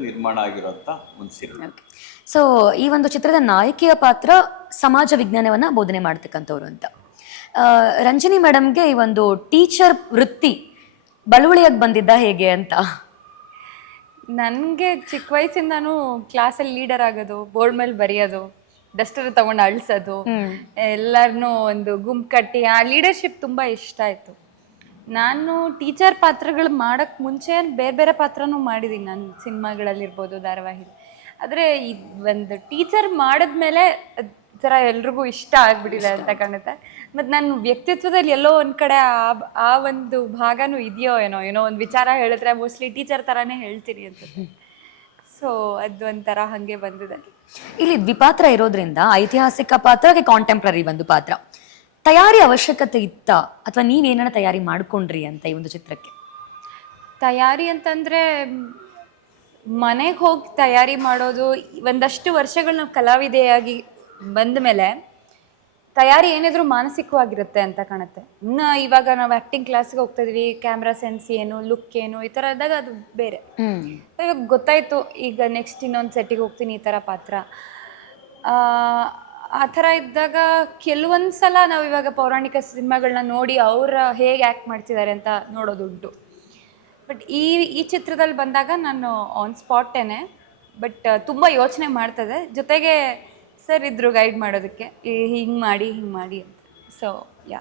ನಿರ್ಮಾಣ ಆಗಿರೋಂಥ ಒಂದು ಸಿನಿಮಾ. ಸೊ ಈ ಒಂದು ಚಿತ್ರದ ನಾಯಕಿಯ ಪಾತ್ರ ಸಮಾಜ ವಿಜ್ಞಾನವನ್ನ ಬೋಧನೆ ಮಾಡ್ತಕ್ಕಂಥವ್ರು ಅಂತ. ರಂಜನಿ ಮೇಡಮ್ಗೆ ಈ ಒಂದು ಟೀಚರ್ ವೃತ್ತಿ ಬಳುವಳಿಯಾಗಿ ಬಂದಿದ್ದ ಹೇಗೆ ಅಂತ? ನನಗೆ ಚಿಕ್ಕ ವಯಸ್ಸಿಂದಾನು ಕ್ಲಾಸಲ್ಲಿ ಲೀಡರ್ ಆಗೋದು, ಬೋರ್ಡ್ ಮೇಲೆ ಬರೆಯೋದು, ಡಸ್ಟರ್ ತಗೊಂಡು ಅಳಿಸೋದು, ಎಲ್ಲರನ್ನೂ ಒಂದು ಗುಂಪು ಕಟ್ಟಿ ಆ ಲೀಡರ್ಶಿಪ್ ತುಂಬ ಇಷ್ಟ ಆಯಿತು. ನಾನು ಟೀಚರ್ ಪಾತ್ರಗಳು ಮಾಡೋಕ್ಕೆ ಮುಂಚೆ ಬೇರೆ ಬೇರೆ ಪಾತ್ರನೂ ಮಾಡಿದ್ದೀನಿ ನಾನು, ಸಿನಿಮಾಗಳಲ್ಲಿರ್ಬೋದು, ಧಾರಾವಾಹಿ. ಆದರೆ ಒಂದು ಟೀಚರ್ ಮಾಡಿದ್ಮೇಲೆ ಥರ ಎಲ್ರಿಗೂ ಇಷ್ಟ ಆಗ್ಬಿಟ್ಟಿದೆ ಅಂತ ಕಾಣುತ್ತೆ. ಮತ್ತು ನನ್ನ ವ್ಯಕ್ತಿತ್ವದಲ್ಲಿ ಎಲ್ಲೋ ಒಂದು ಕಡೆ ಆ ಒಂದು ಭಾಗನೂ ಇದೆಯೋ ಏನೋ ಒಂದು ವಿಚಾರ ಹೇಳಿದ್ರೆ ಮೋಸ್ಟ್ಲಿ ಟೀಚರ್ ಥರನೇ ಹೇಳ್ತೀನಿ ಅಂತ. ಸೊ ಅದು ಒಂಥರ ಹಾಗೆ ಬಂದಿದೆ. ಇಲ್ಲಿ ದ್ವಿಪಾತ್ರ ಇರೋದ್ರಿಂದ ಐತಿಹಾಸಿಕ ಪಾತ್ರ, ಕಾಂಟೆಂಪ್ರರಿ ಒಂದು ಪಾತ್ರ, ತಯಾರಿ ಅವಶ್ಯಕತೆ ಇತ್ತ ಅಥವಾ ನೀವೇನ ತಯಾರಿ ಮಾಡ್ಕೊಂಡ್ರಿ ಅಂತ ಈ ಒಂದು ಚಿತ್ರಕ್ಕೆ? ತಯಾರಿ ಅಂತಂದರೆ ಮನೆಗೆ ಹೋಗಿ ತಯಾರಿ ಮಾಡೋದು. ಒಂದಷ್ಟು ವರ್ಷಗಳು ನಾವು ಕಲಾವಿದೆಯಾಗಿ ಬಂದ ಮೇಲೆ ತಯಾರಿ ಏನಿದ್ರು ಮಾನಸಿಕವಾಗಿರುತ್ತೆ ಅಂತ ಕಾಣುತ್ತೆ. ಇನ್ನು ಇವಾಗ ನಾವು ಆ್ಯಕ್ಟಿಂಗ್ ಕ್ಲಾಸ್ಗೆ ಹೋಗ್ತಾ ಇದೀವಿ, ಕ್ಯಾಮ್ರಾ ಸೆನ್ಸ್ ಏನು, ಲುಕ್ ಏನು, ಈ ಥರ ಇದ್ದಾಗ ಅದು ಬೇರೆ. ಇವಾಗ ಗೊತ್ತಾಯಿತು, ಈಗ ನೆಕ್ಸ್ಟ್ ಇನ್ನೊಂದು ಸೆಟ್ಟಿಗೆ ಹೋಗ್ತೀನಿ, ಈ ಥರ ಪಾತ್ರ. ಆ ಥರ ಇದ್ದಾಗ ಕೆಲವೊಂದು ಸಲ ನಾವು ಇವಾಗ ಪೌರಾಣಿಕ ಸಿನಿಮಾಗಳನ್ನ ನೋಡಿ ಅವ್ರು ಹೇಗೆ ಆ್ಯಕ್ಟ್ ಮಾಡ್ತಿದ್ದಾರೆ ಅಂತ ನೋಡೋದುಂಟು. ಬಟ್ ಈ ಚಿತ್ರದಲ್ಲಿ ಬಂದಾಗ ನಾನು ಆನ್ ಸ್ಪಾಟೇನೆ, ಬಟ್ ತುಂಬ ಯೋಚನೆ ಮಾಡ್ತದೆ. ಜೊತೆಗೆ ಸರ್ ಇದ್ರು ಗೈಡ್ ಮಾಡೋದಕ್ಕೆ, ಹಿಂಗೆ ಮಾಡಿ ಅಂತ. ಸೊ ಯಾ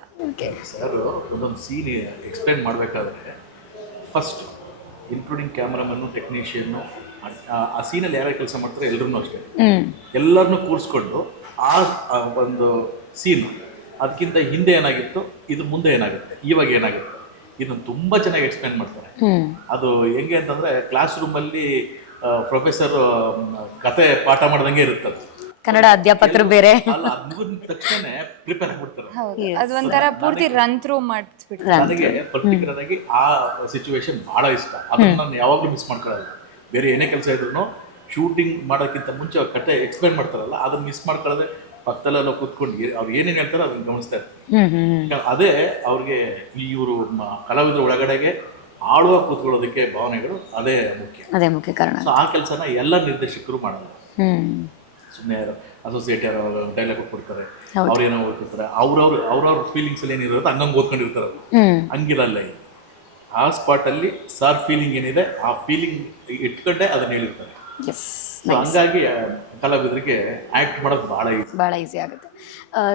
ಸರ್ ಒಂದೊಂದು ಸೀನ್ ಎಕ್ಸ್ಪ್ಲೇನ್ ಮಾಡಬೇಕಾದ್ರೆ ಫಸ್ಟ್ ಇನ್ಕ್ಲೂಡಿಂಗ್ ಕ್ಯಾಮ್ರಾಮನ್ನು, ಟೆಕ್ನಿಷಿಯನ್ನು, ಆ ಸೀನಲ್ಲಿ ಯಾರ್ಯಾರು ಕೆಲಸ ಮಾಡ್ತಾರೆ ಎಲ್ಲರೂ ಅಷ್ಟೇ, ಎಲ್ಲರನ್ನೂ ಕೂರಿಸ್ಕೊಂಡು ಆ ಒಂದು ಸೀನು ಅದಕ್ಕಿಂತ ಹಿಂದೆ ಏನಾಗಿತ್ತು, ಇದು ಮುಂದೆ ಏನಾಗುತ್ತೆ, ಇವಾಗ ಏನಾಗುತ್ತೆ, ಇದನ್ನು ತುಂಬ ಚೆನ್ನಾಗಿ ಎಕ್ಸ್ಪ್ಲೇನ್ ಮಾಡ್ತಾರೆ. ಅದು ಹೆಂಗೆ ಅಂತಂದರೆ ಕ್ಲಾಸ್ ರೂಮಲ್ಲಿ ಪ್ರೊಫೆಸರ್ ಕತೆ ಪಾಠ ಮಾಡ್ದಂಗೆ ಇರುತ್ತದು. ಕನ್ನಡ ಅಧ್ಯಾಪಕರು ಬೇರೆ. ಅಲ್ಲ, ಅದು ಮುಗಿದ ತಕ್ಷಣ ಪ್ರಿಪೇರ್ ಆಗ್ಬಿಡ್ತಾರೆ. ಅದು ಒಂಥರ ಪೂರ್ತಿ ರನ್ ಥ್ರೂ ಮಾಡಿಸ್ಬಿಟ್ಟು ನನಗೆ ಪರ್ಟಿಕ್ಯುಲರ್ ಆಗಿ ಆ ಸಿಚುವೇಶನ್ ಬಹಳ ಇಷ್ಟ. ಅದನ್ನ ನಾನು ಯಾವಾಗಲೂ ಮಿಸ್ ಮಾಡ್ಕೊಳ್ಳಲ್ಲ. ಬೇರೆ ಏನೇ ಕೆಲಸ ಇದ್ರು ಶೂಟಿಂಗ್ ಮಾಡೋಕ್ಕಿಂತ ಮುಂಚೆ ಕತೆ ಎಕ್ಸ್ಪ್ಲೈನ್ ಮಾಡ್ತಾರಲ್ಲ, ಅದನ್ನ ಮಿಸ್ ಮಾಡ್ಕೊಳ್ಳದೆ ಪಕ್ಕದಲ್ಲೆಲ್ಲ ಕೂತ್ಕೊಂಡು ಅವ್ರು ಏನೇನು ಹೇಳ್ತಾರೋ ಅದನ್ನ ಗಮನಿಸ್ತಾ ಇರ್ತಾರೆ. ಅದೇ ಅವ್ರಿಗೆ ಇವರು ಕಲಾವಿದರ ಒಳಗಡೆಗೆ ಆಳುವಾಗಿ ಕೂತ್ಕೊಳ್ಳೋದಕ್ಕೆ ಭಾವನೆಗಳು ಅದೇ ಮುಖ್ಯ ಕಾರಣ. ಸೊ ಆ ಕೆಲಸನ ಎಲ್ಲ ನಿರ್ದೇಶಕರು ಮಾಡಲ್ಲ. ಸುಮ್ಮನೆ ಅಸೋಸಿಯೇಟ್ ಯಾರೋ ಡೈಲಾಗ್ ಕೊಟ್ಬಿಡ್ತಾರೆ, ಅವ್ರೇನೋ ಓದ್ಕೊಡ್ತಾರೆ, ಅವ್ರವ್ರ ಫೀಲಿಂಗ್ಸ್ ಅಲ್ಲಿ ಏನಿರೋದು ಹಂಗಂಗೆ ಓದ್ಕೊಂಡಿರ್ತಾರೆ. ಹಂಗಿರಲ್ಲ. ಆ ಸ್ಪಾಟ್ ಅಲ್ಲಿ ಸರ್ ಫೀಲಿಂಗ್ ಏನಿದೆ ಆ ಫೀಲಿಂಗ್ ಇಟ್ಕೊಂಡೆ ಅದನ್ನ ಹೇಳಿರ್ತಾರೆ. ಹಂಗಾಗಿ ಕಲಾವಿದರಿಗೆ ಆಕ್ಟ್ ಮಾಡೋದು ಭಾಳ ಈಸಿ ಆಗುತ್ತೆ.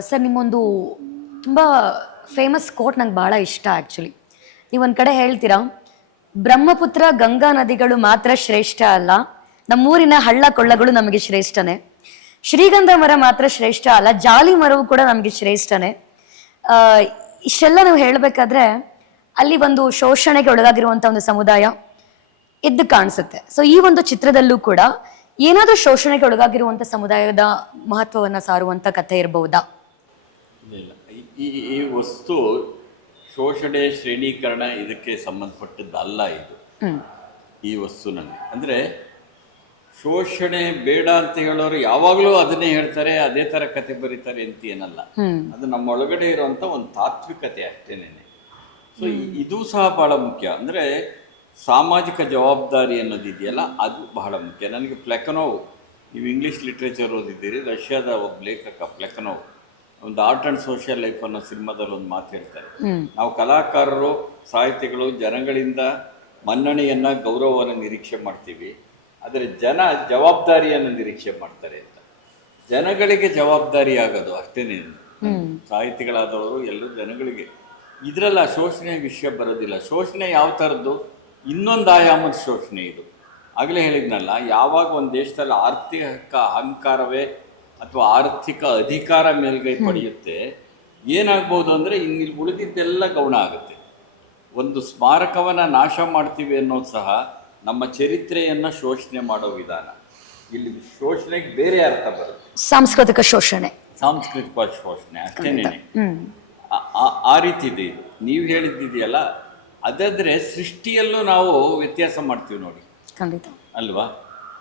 ಸರ್, ನಿಮ್ಮೊಂದು ತುಂಬ ಫೇಮಸ್ ಕೋಟ್ ನಂಗೆ ಭಾಳ ಇಷ್ಟ ಆ್ಯಕ್ಚುಲಿ. ನೀವೊಂದು ಕಡೆ ಹೇಳ್ತೀರಾ, ಬ್ರಹ್ಮಪುತ್ರ ಗಂಗಾ ನದಿಗಳು ಮಾತ್ರ ಶ್ರೇಷ್ಠ ಅಲ್ಲ, ನಮ್ಮೂರಿನ ಹಳ್ಳ ಕೊಳ್ಳಗಳು ನಮಗೆ ಶ್ರೇಷ್ಠನೇ. ಶ್ರೀಗಂಧ ಮರ ಮಾತ್ರ ಶ್ರೇಷ್ಠ ಅಲ್ಲ, ಜಾಲಿ ಮರವು ಕೂಡ ನಮಗೆ ಶ್ರೇಷ್ಠನೇ. ಇಷ್ಟೆಲ್ಲ ನಾವು ಹೇಳಬೇಕಾದ್ರೆ ಅಲ್ಲಿ ಒಂದು ಶೋಷಣೆಗೆ ಒಳಗಾಗಿರುವಂಥ ಒಂದು ಸಮುದಾಯ ಎದ್ದು ಕಾಣಿಸುತ್ತೆ. ಸೊ ಈ ಒಂದು ಚಿತ್ರದಲ್ಲೂ ಕೂಡ ಏನಾದರೂ ಶೋಷಣೆಗೆ ಒಳಗಾಗಿರುವಂಥ ಸಮುದಾಯದ ಮಹತ್ವವನ್ನು ಸಾರುವಂಥ ಕಥೆ ಇರಬಹುದಾ? ಇಲ್ಲ, ಈ ವಸ್ತು ಶೋಷಣೆ ಶ್ರೇಣೀಕರಣ ಇದಕ್ಕೆ ಸಂಬಂಧಪಟ್ಟದ್ದಲ್ಲ. ಇದು ಈ ವಸ್ತುನಲ್ಲಿ ಅಂದರೆ ಶೋಷಣೆ ಬೇಡ ಅಂತ ಹೇಳೋರು ಯಾವಾಗಲೂ ಅದನ್ನೇ ಹೇಳ್ತಾರೆ, ಅದೇ ಥರ ಕತೆ ಬರೀತಾರೆ ಅಂತ ಏನಲ್ಲ. ಅದು ನಮ್ಮ ಒಳಗಡೆ ಇರುವಂಥ ಒಂದು ತಾತ್ವಿಕತೆ ಅಷ್ಟೇನೇನೆ. ಸೊ ಇದು ಸಹ ಬಹಳ ಮುಖ್ಯ. ಅಂದರೆ ಸಾಮಾಜಿಕ ಜವಾಬ್ದಾರಿ ಅನ್ನೋದಿದೆಯಲ್ಲ, ಅದು ಬಹಳ ಮುಖ್ಯ. ನನಗೆ ಪ್ಲೆಕನೋವ್, ನೀವು ಇಂಗ್ಲೀಷ್ ಲಿಟ್ರೇಚರ್ ಓದಿದ್ದೀರಿ, ರಷ್ಯಾದ ಒಬ್ಬ ಲೇಖಕ ಪ್ಲೆಕನೋವ್ ಒಂದು ಆರ್ಟ್ ಆ್ಯಂಡ್ ಸೋಷಿಯಲ್ ಲೈಫ್ ಅನ್ನೋ ಸಿನಿಮಾದಲ್ಲಿ ಒಂದು ಮಾತು ಹೇಳ್ತಾರೆ, ನಾವು ಕಲಾಕಾರರು ಸಾಹಿತಿಗಳು ಜನಗಳಿಂದ ಮನ್ನಣೆಯನ್ನು ಗೌರವವನ್ನು ನಿರೀಕ್ಷೆ ಮಾಡ್ತೀವಿ, ಆದರೆ ಜನ ಜವಾಬ್ದಾರಿಯನ್ನು ನಿರೀಕ್ಷೆ ಮಾಡ್ತಾರೆ ಅಂತ. ಜನಗಳಿಗೆ ಜವಾಬ್ದಾರಿ ಆಗೋದು ಅಷ್ಟೇನೇ. ಸಾಹಿತಿಗಳಾದವರು ಎಲ್ಲರೂ ಜನಗಳಿಗೆ. ಇದರಲ್ಲ ಶೋಷಣೆ ವಿಷಯ ಬರೋದಿಲ್ಲ. ಶೋಷಣೆ ಯಾವ ಥರದ್ದು? ಇನ್ನೊಂದು ಆಯಾಮದ ಶೋಷಣೆ ಇದು. ಆಗಲೇ ಹೇಳಿದ್ನಲ್ಲ, ಯಾವಾಗ ಒಂದು ದೇಶದಲ್ಲಿ ಆರ್ಥಿಕ ಅಹಂಕಾರವೇ ಅಥವಾ ಆರ್ಥಿಕ ಅಧಿಕಾರ ಮೇಲ್ಗೈ ಪಡೆಯುತ್ತೆ, ಏನಾಗ್ಬೋದು ಅಂದರೆ ಇನ್ನು ಉಳಿದಿದ್ದೆಲ್ಲ ಗೌಣ ಆಗುತ್ತೆ. ಒಂದು ಸ್ಮಾರಕವನ್ನು ನಾಶ ಮಾಡ್ತೀವಿ ಅನ್ನೋದು ಸಹ ನಮ್ಮ ಚರಿತ್ರೆಯನ್ನು ಶೋಷಣೆ ಮಾಡೋ ವಿಧಾನ. ಇಲ್ಲಿ ಶೋಷಣೆಗೆ ಬೇರೆ ಅರ್ಥ ಬರುತ್ತೆ, ಸಾಂಸ್ಕೃತಿಕ ಶೋಷಣೆ, ಸಾಂಸ್ಕೃತಿಕ ಶೋಷಣೆ ಅಷ್ಟೇನೆ. ಆ ರೀತಿ ಇದೆ ಇದು. ನೀವು ಹೇಳಿದ್ದಿದೆಯಲ್ಲ, ಅದಾದರೆ ಸೃಷ್ಟಿಯಲ್ಲೂ ನಾವು ವ್ಯತ್ಯಾಸ ಮಾಡ್ತೀವಿ ನೋಡಿ, ಖಂಡಿತ ಅಲ್ವಾ?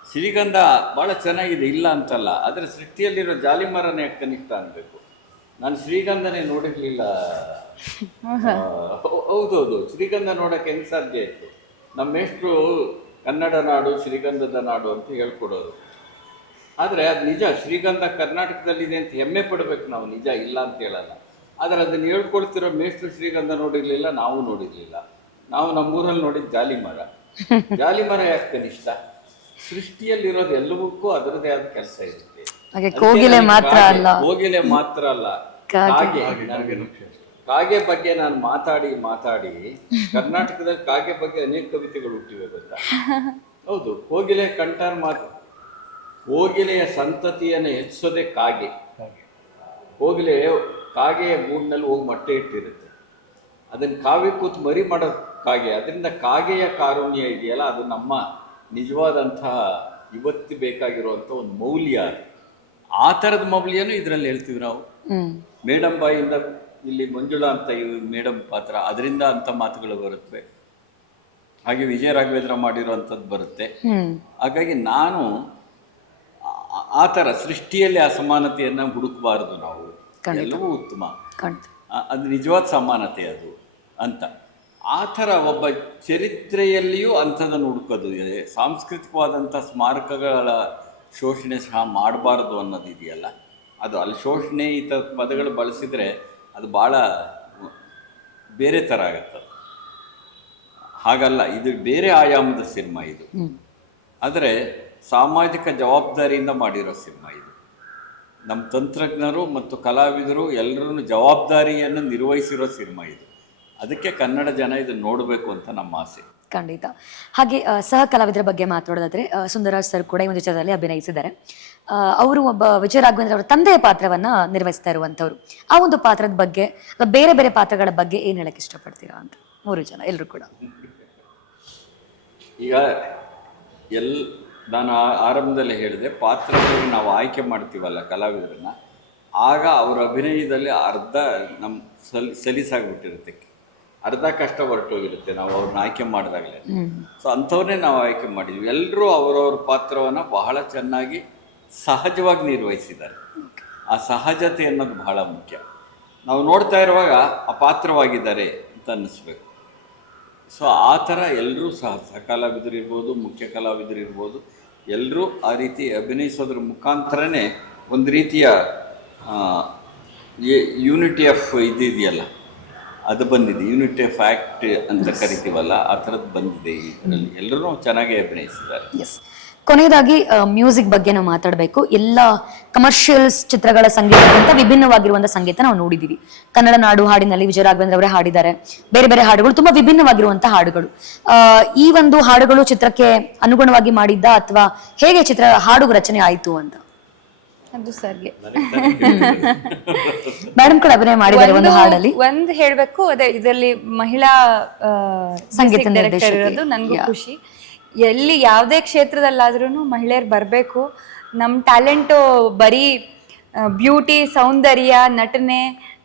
ಶ್ರೀಗಂಧ ಭಾಳ ಚೆನ್ನಾಗಿದೆ, ಇಲ್ಲ ಅಂತಲ್ಲ, ಆದರೆ ಸೃಷ್ಟಿಯಲ್ಲಿರೋ ಜಾಲಿ ಮರನೇ ಕನಿಷ್ಠ ಅನ್ಬೇಕು. ನಾನು ಶ್ರೀಗಂಧನೇ ನೋಡಿರಲಿಲ್ಲ. ಹೌದೌದು, ಶ್ರೀಗಂಧ ನೋಡೋಕ್ಕೆ ಹೆಂಗೆ ಸಾಧ್ಯ ಇತ್ತು? ನಮ್ಮ ಮೇಷ್ಟ್ರು ಕನ್ನಡ ನಾಡು ಶ್ರೀಗಂಧದ ನಾಡು ಅಂತ ಹೇಳ್ಕೊಡೋರು. ಆದರೆ ಅದು ನಿಜ, ಶ್ರೀಗಂಧ ಕರ್ನಾಟಕದಲ್ಲಿದೆ ಅಂತ ಹೆಮ್ಮೆ ಪಡಬೇಕು ನಾವು, ನಿಜ, ಇಲ್ಲ ಅಂತ ಹೇಳಲ್ಲ. ಆದರೆ ಅದನ್ನು ಹೇಳ್ಕೊಳ್ತಿರೋ ಮೇಷ್ಟ್ರು ಶ್ರೀಗಂಧ ನೋಡಿರಲಿಲ್ಲ, ನಾವು ನೋಡಿರಲಿಲ್ಲ. ನಾವು ನಮ್ಮೂರಲ್ಲಿ ನೋಡಿದ ಜಾಲಿ ಮರ. ಜಾಲಿ ಮರ ಯಾಕೆ ಕನಿಷ್ಠ? ಸೃಷ್ಟಿಯಲ್ಲಿರೋದು ಎಲ್ಲವಕ್ಕೂ ಅದರದೇ ಆದ ಕೆಲಸ ಇರುತ್ತೆ. ಕೋಗಿಲೆ ಮಾತ್ರ ಅಲ್ಲ, ಕೋಗಿಲೆ ಮಾತ್ರ ಅಲ್ಲ, ಕಾಗೆ ಬಗ್ಗೆ ನಾನು ಮಾತಾಡಿ ಕರ್ನಾಟಕದಲ್ಲಿ ಕಾಗೆ ಬಗ್ಗೆ ಅನೇಕ ಕವಿತೆಗಳು ಹುಟ್ಟಿವೆ ಗೊತ್ತಾ? ಹೌದು, ಕೋಗಿಲೆ ಕಂಠಾರ್ ಮಾತು. ಕೋಗಿಲೆಯ ಸಂತತಿಯನ್ನು ಹೆಚ್ಚಿಸೋದೇ ಕಾಗೆ. ಕೋಗಿಲೆ ಕಾಗೆಯ ಗೂಡಿನಲ್ಲಿ ಹೋಗಿ ಮೊಟ್ಟೆ ಇಟ್ಟಿರುತ್ತೆ, ಅದನ್ನು ಕಾವಿ ಕೂತು ಮರಿ ಮಾಡೋದು ಕಾಗೆ. ಅದರಿಂದ ಕಾಗೆಯ ಕಾರುಣ್ಯ ಇದೆಯಲ್ಲ, ಅದು ನಮ್ಮ ನಿಜವಾದಂತಹ ಇವತ್ತು ಬೇಕಾಗಿರುವಂಥ ಒಂದು ಮೌಲ್ಯ. ಆ ಥರದ ಮೌಲ್ಯನೂ ಇದರಲ್ಲಿ ಹೇಳ್ತೀವಿ ನಾವು. ಮೇಡಮ್ ಬಾಯಿಂದ ಇಲ್ಲಿ ಮಂಜುಳಾ ಅಂತ ಮೇಡಮ್ ಪಾತ್ರ, ಅದರಿಂದ ಅಂಥ ಮಾತುಗಳು ಬರುತ್ತವೆ. ಹಾಗೆ ವಿಜಯ ರಾಘವೇಂದ್ರ ಮಾಡಿರುವಂಥದ್ದು ಬರುತ್ತೆ. ಹಾಗಾಗಿ ನಾನು ಆ ಥರ ಸೃಷ್ಟಿಯಲ್ಲಿ ಅಸಮಾನತೆಯನ್ನು ಹುಡುಕಬಾರದು ನಾವು, ಎಲ್ಲವೂ ಉತ್ತಮ, ಅದು ನಿಜವಾದ ಸಮಾನತೆ ಅದು ಅಂತ. ಆ ಥರ ಒಬ್ಬ ಚರಿತ್ರೆಯಲ್ಲಿಯೂ ಅಂಥದ್ದನ್ನು ಹುಡುಕೋದು, ಸಾಂಸ್ಕೃತಿಕವಾದಂಥ ಸ್ಮಾರಕಗಳ ಶೋಷಣೆ ಸಹ ಮಾಡಬಾರ್ದು ಅನ್ನೋದಿದೆಯಲ್ಲ, ಅದು ಅಲ್ಲಿ ಶೋಷಣೆ ಈ ಥರ ಪದಗಳು ಬಳಸಿದರೆ ಅದು ಭಾಳ ಬೇರೆ ಥರ ಆಗುತ್ತೆ. ಹಾಗಲ್ಲ, ಇದು ಬೇರೆ ಆಯಾಮದ ಸಿನಿಮಾ ಇದು. ಆದರೆ ಸಾಮಾಜಿಕ ಜವಾಬ್ದಾರಿಯಿಂದ ಮಾಡಿರೋ ಸಿನಿಮಾ ಇದು. ನಮ್ಮ ತಂತ್ರಜ್ಞರು ಮತ್ತು ಕಲಾವಿದರು ಎಲ್ಲರೂ ಜವಾಬ್ದಾರಿಯನ್ನು ನಿರ್ವಹಿಸಿರೋ ಸಿನಿಮಾ ಇದು. ಅದಕ್ಕೆ ಕನ್ನಡ ಜನ ಇದನ್ನು ನೋಡಬೇಕು ಅಂತ ನಮ್ಮ ಆಸೆ. ಖಂಡಿತ. ಹಾಗೆ ಸಹ ಕಲಾವಿದರ ಬಗ್ಗೆ ಮಾತಾಡೋದಾದ್ರೆ, ಸುಂದರರಾಜ್ ಸರ್ ಕೂಡ ಈ ಒಂದು ಚಿತ್ರದಲ್ಲಿ ಅಭಿನಯಿಸಿದ್ದಾರೆ. ಅವರು ಒಬ್ಬ ವಿಜಯ ರಾಘವೇಂದ್ರ ಅವರ ತಂದೆಯ ಪಾತ್ರವನ್ನು ನಿರ್ವಹಿಸ್ತಾ ಇರುವಂಥವ್ರು. ಆ ಒಂದು ಪಾತ್ರದ ಬಗ್ಗೆ, ಬೇರೆ ಬೇರೆ ಪಾತ್ರಗಳ ಬಗ್ಗೆ ಏನು ಹೇಳಕ್ಕೆ ಇಷ್ಟಪಡ್ತೀರಾ ಅಂತ? 3 ಜನ ಎಲ್ಲರೂ ಕೂಡ. ಈಗ ನಾನು ಆರಂಭದಲ್ಲಿ ಹೇಳಿದೆ, ಪಾತ್ರಗಳಿಗೆ ನಾವು ಆಯ್ಕೆ ಮಾಡ್ತೀವಲ್ಲ ಕಲಾವಿದರನ್ನ, ಆಗ ಅವರ ಅಭಿನಯದಲ್ಲಿ ಅರ್ಧ ನಮ್ಮ ಸಲೀಸಾಗ್ಬಿಟ್ಟಿರುತ್ತೆ, ಅರ್ಧ ಕಷ್ಟ ಹೊರಟೋಗಿರುತ್ತೆ ನಾವು ಅವ್ರನ್ನ ಆಯ್ಕೆ ಮಾಡಿದಾಗಲೇ. ಸೊ ಅಂಥವ್ರನ್ನೇ ನಾವು ಆಯ್ಕೆ ಮಾಡಿದ್ವಿ. ಎಲ್ಲರೂ ಅವರವ್ರ ಪಾತ್ರವನ್ನು ಬಹಳ ಚೆನ್ನಾಗಿ ಸಹಜವಾಗಿ ನಿರ್ವಹಿಸಿದ್ದಾರೆ. ಆ ಸಹಜತೆ ಅನ್ನೋದು ಬಹಳ ಮುಖ್ಯ. ನಾವು ನೋಡ್ತಾ ಇರುವಾಗ ಆ ಪಾತ್ರವಾಗಿದ್ದಾರೆ ಅಂತ ಅನ್ನಿಸ್ಬೇಕು. ಸೊ ಆ ಥರ ಎಲ್ಲರೂ ಕಲಾವಿದರಿರ್ಬೋದು, ಮುಖ್ಯ ಕಲಾವಿದರಿರ್ಬೋದು, ಎಲ್ಲರೂ ಆ ರೀತಿ ಅಭಿನಯಿಸೋದ್ರ ಮುಖಾಂತರನೇ ಒಂದು ರೀತಿಯ ಯೂನಿಟಿ ಆಫ್ ಇದೆಯಲ್ಲ, ಅದು ಬಂದಿದೆ. ಯೂನಿಟಿ ಆಫ್ ಆ್ಯಕ್ಟ್ ಅಂತ ಕರಿತೀವಲ್ಲ, ಆ ಥರದ್ದು ಬಂದಿದೆ. ಇದರಲ್ಲಿ ಎಲ್ಲರೂ ಚೆನ್ನಾಗಿ ಅಭಿನಯಿಸಿದ್ದಾರೆ. ಎಸ್. ಕೊನೆಯದಾಗಿ ಮ್ಯೂಸಿಕ್ ಬಗ್ಗೆ ನಾವು ಮಾತಾಡಬೇಕು. ಎಲ್ಲ ಕಮರ್ಷಿಯಲ್ಸ್ ಚಿತ್ರಗಳ ಸಂಗೀತಕ್ಕಿಂತ ವಿಭಿನ್ನವಾಗಿರುವಂಥ ಸಂಗೀತ ನಾವು ನೋಡಿದ್ದೀವಿ. ಕನ್ನಡ ನಾಡು ಹಾಡಿನಲ್ಲಿ ವಿಜಯ ರಾಘವೇಂದ್ರ ಅವರೇ ಹಾಡಿದ್ದಾರೆ. ಬೇರೆ ಬೇರೆ ಹಾಡುಗಳು ತುಂಬಾ ವಿಭಿನ್ನವಾಗಿರುವಂಥ ಹಾಡುಗಳು. ಈ ಒಂದು ಹಾಡುಗಳು ಚಿತ್ರಕ್ಕೆ ಅನುಗುಣವಾಗಿ ಮಾಡಿದ್ದ ಅಥವಾ ಹೇಗೆ ಹಾಡು ರಚನೆ ಆಯಿತು ಅಂತ? ಅದು ಸರ್ಗೆ ಮೇಡಮ್ ಕೂಡ ಅಭಿನಯ ಮಾಡಿದ್ದಾರೆ ಒಂದು ಹಾಡಲ್ಲಿ. ಒಂದು ಹೇಳ್ಬೇಕು, ಅದೇ ಇದರಲ್ಲಿ ಮಹಿಳಾ ಸಂಗೀತ ಡೈರೆಕ್ಟರ್ ಇರೋದು ನನಗೂ ಖುಷಿ. ಎಲ್ಲಿ ಯಾವುದೇ ಕ್ಷೇತ್ರದಲ್ಲಾದ್ರೂ ಮಹಿಳೆಯರು ಬರಬೇಕು. ನಮ್ಮ ಟ್ಯಾಲೆಂಟು ಬರೀ ಬ್ಯೂಟಿ, ಸೌಂದರ್ಯ, ನಟನೆ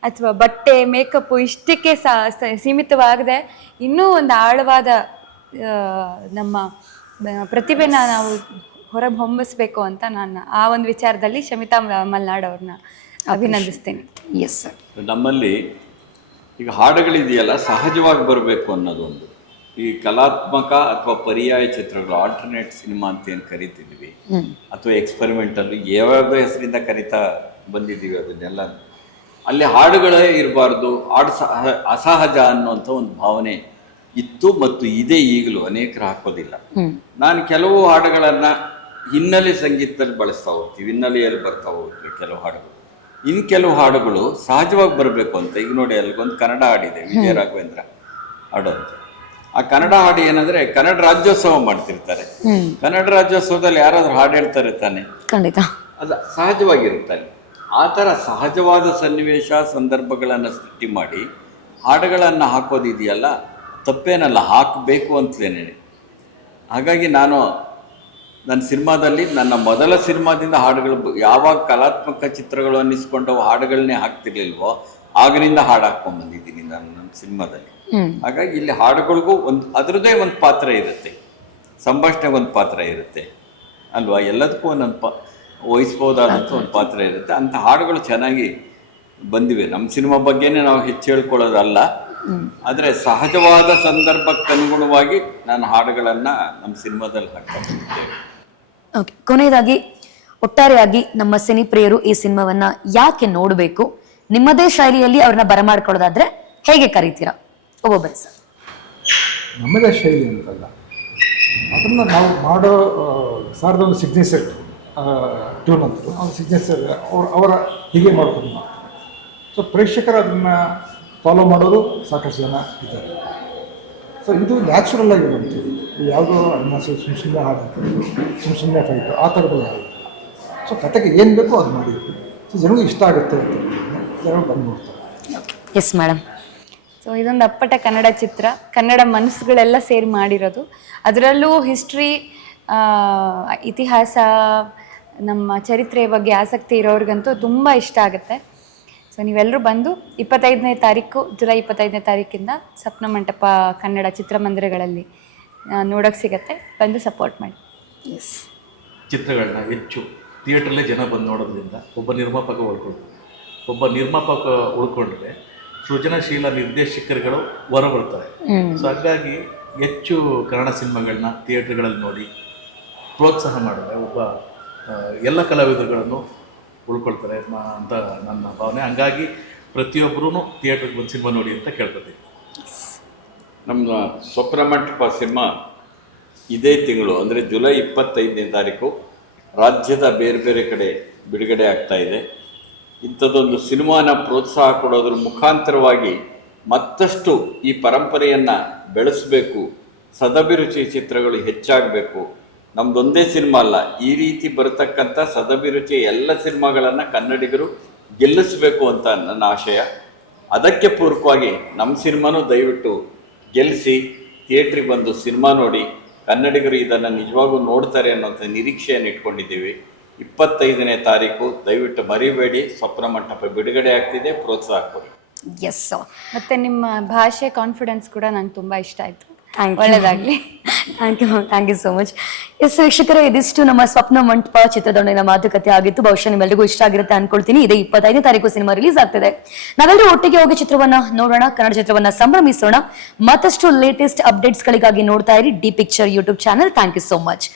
ಅಥವಾ ಬಟ್ಟೆ, ಮೇಕಪ್ಪು ಇಷ್ಟಕ್ಕೆ ಸೀಮಿತವಾಗದೆ ಇನ್ನೂ ಒಂದು ಆಳವಾದ ನಮ್ಮ ಪ್ರತಿಭೆನ ನಾವು ಹೊರಗೆ ಹೊಮ್ಮಿಸ್ಬೇಕು ಅಂತ ನಾನು ಆ ಒಂದು ವಿಚಾರದಲ್ಲಿ ಶಮಿತಾ ಮಲ್ನಾಡ್ ಅವ್ರನ್ನ ಅಭಿನಂದಿಸ್ತೇನೆ. Yes sir. ನಮ್ಮಲ್ಲಿ ಈಗ ಹಾಡುಗಳಿದೆಯಲ್ಲ, ಸಹಜವಾಗಿ ಬರಬೇಕು ಅನ್ನೋದೊಂದು. ಈ ಕಲಾತ್ಮಕ ಅಥವಾ ಪರ್ಯಾಯ ಚಿತ್ರಗಳು, ಆಲ್ಟರ್ನೇಟ್ ಸಿನಿಮಾ ಅಂತ ಏನು ಕರಿತಿದ್ವಿ, ಅಥವಾ ಎಕ್ಸ್ಪೆರಿಮೆಂಟಲ್ಲಿ ಯಾವ್ಯಾವ ಹೆಸರಿಂದ ಕರಿತಾ ಬಂದಿದ್ದೀವಿ, ಅದನ್ನೆಲ್ಲ ಅಲ್ಲಿ ಹಾಡುಗಳೇ ಇರಬಾರ್ದು, ಅಸಹಜ ಅನ್ನುವಂಥ ಒಂದು ಭಾವನೆ ಇತ್ತು ಮತ್ತು ಇದೆ. ಈಗಲೂ ಅನೇಕರು ಹಾಕೋದಿಲ್ಲ. ನಾನು ಕೆಲವು ಹಾಡುಗಳನ್ನು ಹಿನ್ನೆಲೆ ಸಂಗೀತದಲ್ಲಿ ಬಳಸ್ತಾ ಹೋಗ್ತೀವಿ, ಹಿನ್ನೆಲೆಯಲ್ಲಿ ಬರ್ತಾ ಹೋಗ್ತೀವಿ ಕೆಲವು ಹಾಡುಗಳು. ಇನ್ನು ಕೆಲವು ಹಾಡುಗಳು ಸಹಜವಾಗಿ ಬರಬೇಕು ಅಂತ. ಈಗ ನೋಡಿ, ಅಲ್ಲಿಗೊಂದು ಕನ್ನಡ ಹಾಡಿದೆ, ವಿಜಯ ರಾಘವೇಂದ್ರ ಹಾಡೋದು. ಆ ಕನ್ನಡ ಹಾಡು ಏನಂದ್ರೆ, ಕನ್ನಡ ರಾಜ್ಯೋತ್ಸವ ಮಾಡ್ತಿರ್ತಾರೆ. ಕನ್ನಡ ರಾಜ್ಯೋತ್ಸವದಲ್ಲಿ ಯಾರಾದ್ರೂ ಹಾಡು ಹೇಳ್ತಾರೆ ತಾನೆ, ಖಂಡಿತ ಅದು ಸಹಜವಾಗಿರುತ್ತಾರೆ. ಆ ಥರ ಸಹಜವಾದ ಸನ್ನಿವೇಶ ಸಂದರ್ಭಗಳನ್ನು ಸೃಷ್ಟಿ ಮಾಡಿ ಹಾಡುಗಳನ್ನು ಹಾಕೋದಿದೆಯಲ್ಲ, ತಪ್ಪೇನಲ್ಲ, ಹಾಕಬೇಕು ಅಂತಲೇನೆ. ಹಾಗಾಗಿ ನಾನು ನನ್ನ ಸಿನಿಮಾದಲ್ಲಿ, ನನ್ನ ಮೊದಲ ಸಿನಿಮಾದಿಂದ ಹಾಡುಗಳು, ಯಾವಾಗ ಕಲಾತ್ಮಕ ಚಿತ್ರಗಳು ಅನ್ನಿಸ್ಕೊಂಡವು ಹಾಡುಗಳನ್ನೇ ಹಾಕ್ತಿರ್ಲಿಲ್ವೋ ಆಗಿನಿಂದ ಹಾಡು ಹಾಕ್ಕೊಂಡು ಬಂದಿದ್ದೀನಿ ನಾನು ನನ್ನ ಸಿನಿಮಾದಲ್ಲಿ. ಹಾಗಾಗಿ ಇಲ್ಲಿ ಹಾಡುಗಳಿಗೂ ಅದರದ್ದೇ ಒಂದು ಪಾತ್ರ ಇರುತ್ತೆ, ಸಂಭಾಷಣೆಗೆ ಒಂದು ಪಾತ್ರ ಇರುತ್ತೆ ಅಲ್ವಾ, ಎಲ್ಲದಕ್ಕೂ ಒಂದೊಂದು ವಹಿಸ್ಬೋದಾದಂಥ ಒಂದು ಪಾತ್ರ ಇರುತ್ತೆ. ಅಂಥ ಹಾಡುಗಳು ಚೆನ್ನಾಗಿ ಬಂದಿವೆ. ನಮ್ಮ ಸಿನಿಮಾ ಬಗ್ಗೆನೇ ನಾವು ಹೆಚ್ಚು ಹೇಳ್ಕೊಳ್ಳೋದಲ್ಲ, ಆದರೆ ಸಹಜವಾದ ಸಂದರ್ಭಕ್ಕೆ ಅನುಗುಣವಾಗಿ ನಾನು ಹಾಡುಗಳನ್ನು ನಮ್ಮ ಸಿನಿಮಾದಲ್ಲಿ ಹಾಕ್ತಾ ಬಂದಿದ್ದೇವೆ. ಓಕೆ. ಕೊನೆಯದಾಗಿ ಒಟ್ಟಾರೆಯಾಗಿ ನಮ್ಮ ಸಿನಿ ಪ್ರಿಯರು ಈ ಸಿನಿಮಾವನ್ನ ಯಾಕೆ ನೋಡಬೇಕು? ನಿಮ್ಮದೇ ಶೈಲಿಯಲ್ಲಿ ಅವ್ರನ್ನ ಬರಮಾಡ್ಕೊಳ್ಳೋದಾದ್ರೆ ಹೇಗೆ ಕರೀತೀರಾ ಒಬ್ಬೊಬ್ಬರೇ ಸರ್? ನಮ್ಮದೇ ಶೈಲಿ ಅಂತಲ್ಲ, ಅದನ್ನು ನಾವು ಮಾಡೋ ಸಾರದ ಒಂದು ಸಿಗ್ನೇಚರ್ ಟ್ಯೂನ್ ಅಂತ, ಒಂದು ಸಿಗ್ನೇಚರ್ ಅವರ ಹೀಗೆ ಮಾಡ್ಕೊಂಡು ಮಾಡ್ತಾರೆ. ಸೊ ಪ್ರೇಕ್ಷಕರು ಅದನ್ನು ಫಾಲೋ ಮಾಡೋದು ಸಾಕಷ್ಟು ಜನ ಇದ್ದಾರೆ. ಸೊ ಇದು ನ್ಯಾಚುರಲ್ ಆಗಿರುವಂಥದ್ದು. ಯಾವುದೋ ಸುಮ್ಮನೆ ಹಾಡೋದು, ಸುಮ್ಮನೆ ಫೈಟು, ಆ ಥರದಲ್ಲಿ ಯಾವುದು. ಸೊ ಕತೆಗೆ ಏನು ಬೇಕೋ ಅದು ಮಾಡಿದ್ವಿ. ಸೊ ಜನರಿಗೆ ಇಷ್ಟ ಆಗುತ್ತೆ ಅಂತ ಜನರು ಬಂದು ನೋಡ್ತಾರೆ. Yes madam. ಸೊ ಇದೊಂದು ಅಪ್ಪಟ ಕನ್ನಡ ಚಿತ್ರ, ಕನ್ನಡ ಮನಸ್ಸುಗಳೆಲ್ಲ ಸೇರಿ ಮಾಡಿರೋದು. ಅದರಲ್ಲೂ ಹಿಸ್ಟ್ರಿ, ಇತಿಹಾಸ, ನಮ್ಮ ಚರಿತ್ರೆಯ ಬಗ್ಗೆ ಆಸಕ್ತಿ ಇರೋರಿಗಂತೂ ತುಂಬ ಇಷ್ಟ ಆಗುತ್ತೆ. ಸೊ ನೀವೆಲ್ಲರೂ ಬಂದು 25ನೇ ತಾರೀಕು, ಜುಲೈ 25ನೇ ತಾರೀಕಿಂದ ಸಪ್ನ ಮಂಟಪ ಕನ್ನಡ ಚಿತ್ರಮಂದಿರಗಳಲ್ಲಿ ನೋಡೋಕ್ಕೆ ಸಿಗತ್ತೆ. ಬಂದು ಸಪೋರ್ಟ್ ಮಾಡಿ. ಎಸ್. ಚಿತ್ರಗಳನ್ನ ಹೆಚ್ಚು ಥಿಯೇಟ್ರಲ್ಲೇ ಜನ ಬಂದು ನೋಡೋದ್ರಿಂದ ಒಬ್ಬ ನಿರ್ಮಾಪಕ ಉಳ್ಕೊಂಡ್ರೆ ಸೃಜನಶೀಲ ನಿರ್ದೇಶಕರುಗಳು ಹೊರಬರ್ತಾರೆ. ಸೊ ಹಾಗಾಗಿ ಹೆಚ್ಚು ಕನ್ನಡ ಸಿನಿಮಾಗಳನ್ನ ಥಿಯೇಟ್ರ್ಗಳಲ್ಲಿ ನೋಡಿ ಪ್ರೋತ್ಸಾಹ ಮಾಡಿದ್ರೆ ಒಬ್ಬ ಎಲ್ಲ ಕಲಾವಿದರುಗಳನ್ನು ಉಳ್ಕೊಳ್ತಾರೆ ಅಂತ ನನ್ನ ಭಾವನೆ. ಹಂಗಾಗಿ ಪ್ರತಿಯೊಬ್ಬರೂ ಥಿಯೇಟ್ರಿಗೆ ಬಂದು ಸಿನಿಮಾ ನೋಡಿ ಅಂತ ಕೇಳ್ಕೊತೀವಿ. ನಮ್ಮ ಸ್ವಪ್ನ ಮಂಟಪ ಸಿನಿಮಾ ಇದೇ ತಿಂಗಳು ಅಂದರೆ ಜುಲೈ 25ನೇ ತಾರೀಕು ರಾಜ್ಯದ ಬೇರೆ ಬೇರೆ ಕಡೆ ಬಿಡುಗಡೆ ಆಗ್ತಾ ಇದೆ. ಇಂಥದ್ದೊಂದು ಸಿನಿಮಾನ ಪ್ರೋತ್ಸಾಹ ಕೊಡೋದ್ರ ಮುಖಾಂತರವಾಗಿ ಮತ್ತಷ್ಟು ಈ ಪರಂಪರೆಯನ್ನು ಬೆಳೆಸಬೇಕು, ಸದಭಿರುಚಿ ಚಿತ್ರಗಳು ಹೆಚ್ಚಾಗಬೇಕು. ನಮ್ಮದೊಂದೇ ಸಿನಿಮಾ ಅಲ್ಲ, ಈ ರೀತಿ ಬರತಕ್ಕಂಥ ಸದಭಿರುಚಿ ಎಲ್ಲ ಸಿನಿಮಾಗಳನ್ನು ಕನ್ನಡಿಗರು ಗೆಲ್ಲಿಸಬೇಕು ಅಂತ ನನ್ನ ಆಶಯ. ಅದಕ್ಕೆ ಪೂರಕವಾಗಿ ನಮ್ಮ ಸಿನಿಮಾನೂ ದಯವಿಟ್ಟು ಗೆಲ್ಲಿಸಿ ಥಿಯೇಟ್ರಿಗೆ ಬಂದು ಸಿನಿಮಾ ನೋಡಿ ಕನ್ನಡಿಗರು ಇದನ್ನು ನಿಜವಾಗೂ ನೋಡ್ತಾರೆ ಅನ್ನೋಂಥ ನಿರೀಕ್ಷೆಯನ್ನು ಇಟ್ಕೊಂಡಿದ್ದೀವಿ. 25ನೇ ತಾರೀಕು ದಯವಿಟ್ಟು ಮರಿಬೇಡಿ. ಸ್ವಪ್ನ ಮಂಟಪ ಬಿಡುಗಡೆ ಆಗ್ತಿದೆ, ಪ್ರೋತ್ಸಾಹ ಕೊಡಿ. ಎಸ್, ಮತ್ತೆ ನಿಮ್ಮ ಭಾಷೆ ಕಾನ್ಫಿಡೆನ್ಸ್ ಕೂಡ ನಂಗೆ ತುಂಬಾ ಇಷ್ಟ ಆಯ್ತು. ಒಳ್ಳೆಯದಾಗಲಿ. Thank you so much. Yes ವೀಕ್ಷಕರೇ, ಇದಿಷ್ಟು ನಮ್ಮ ಸ್ವಪ್ನ ಮಂಟಪ ಚಿತ್ರದೊಂದಿನ ಮಾತುಕತೆ ಆಗಿತ್ತು. ಬಹುಶಃ ನಿಮ್ಮೆಲ್ಲರಿಗೂ ಇಷ್ಟ ಆಗಿರುತ್ತೆ ಅನ್ಕೊಳ್ತೀನಿ. ಇದೇ 25ನೇ ತಾರೀಕು ಸಿನಿಮಾ ರಿಲೀಸ್ ಆಗ್ತಿದೆ. ನಾವೆಲ್ಲರೂ ಒಟ್ಟಿಗೆ ಹೋಗಿ ಚಿತ್ರವನ್ನ ನೋಡೋಣ, ಕನ್ನಡ ಚಿತ್ರವನ್ನ ಸಂಭ್ರಮಿಸೋಣ. ಮತ್ತಷ್ಟು ಲೇಟೆಸ್ಟ್ ಅಪ್ಡೇಟ್ಸ್ಗಳಿಗಾಗಿ ನೋಡ್ತಾ ಇರಿ D picture YouTube channel. Thank you so much.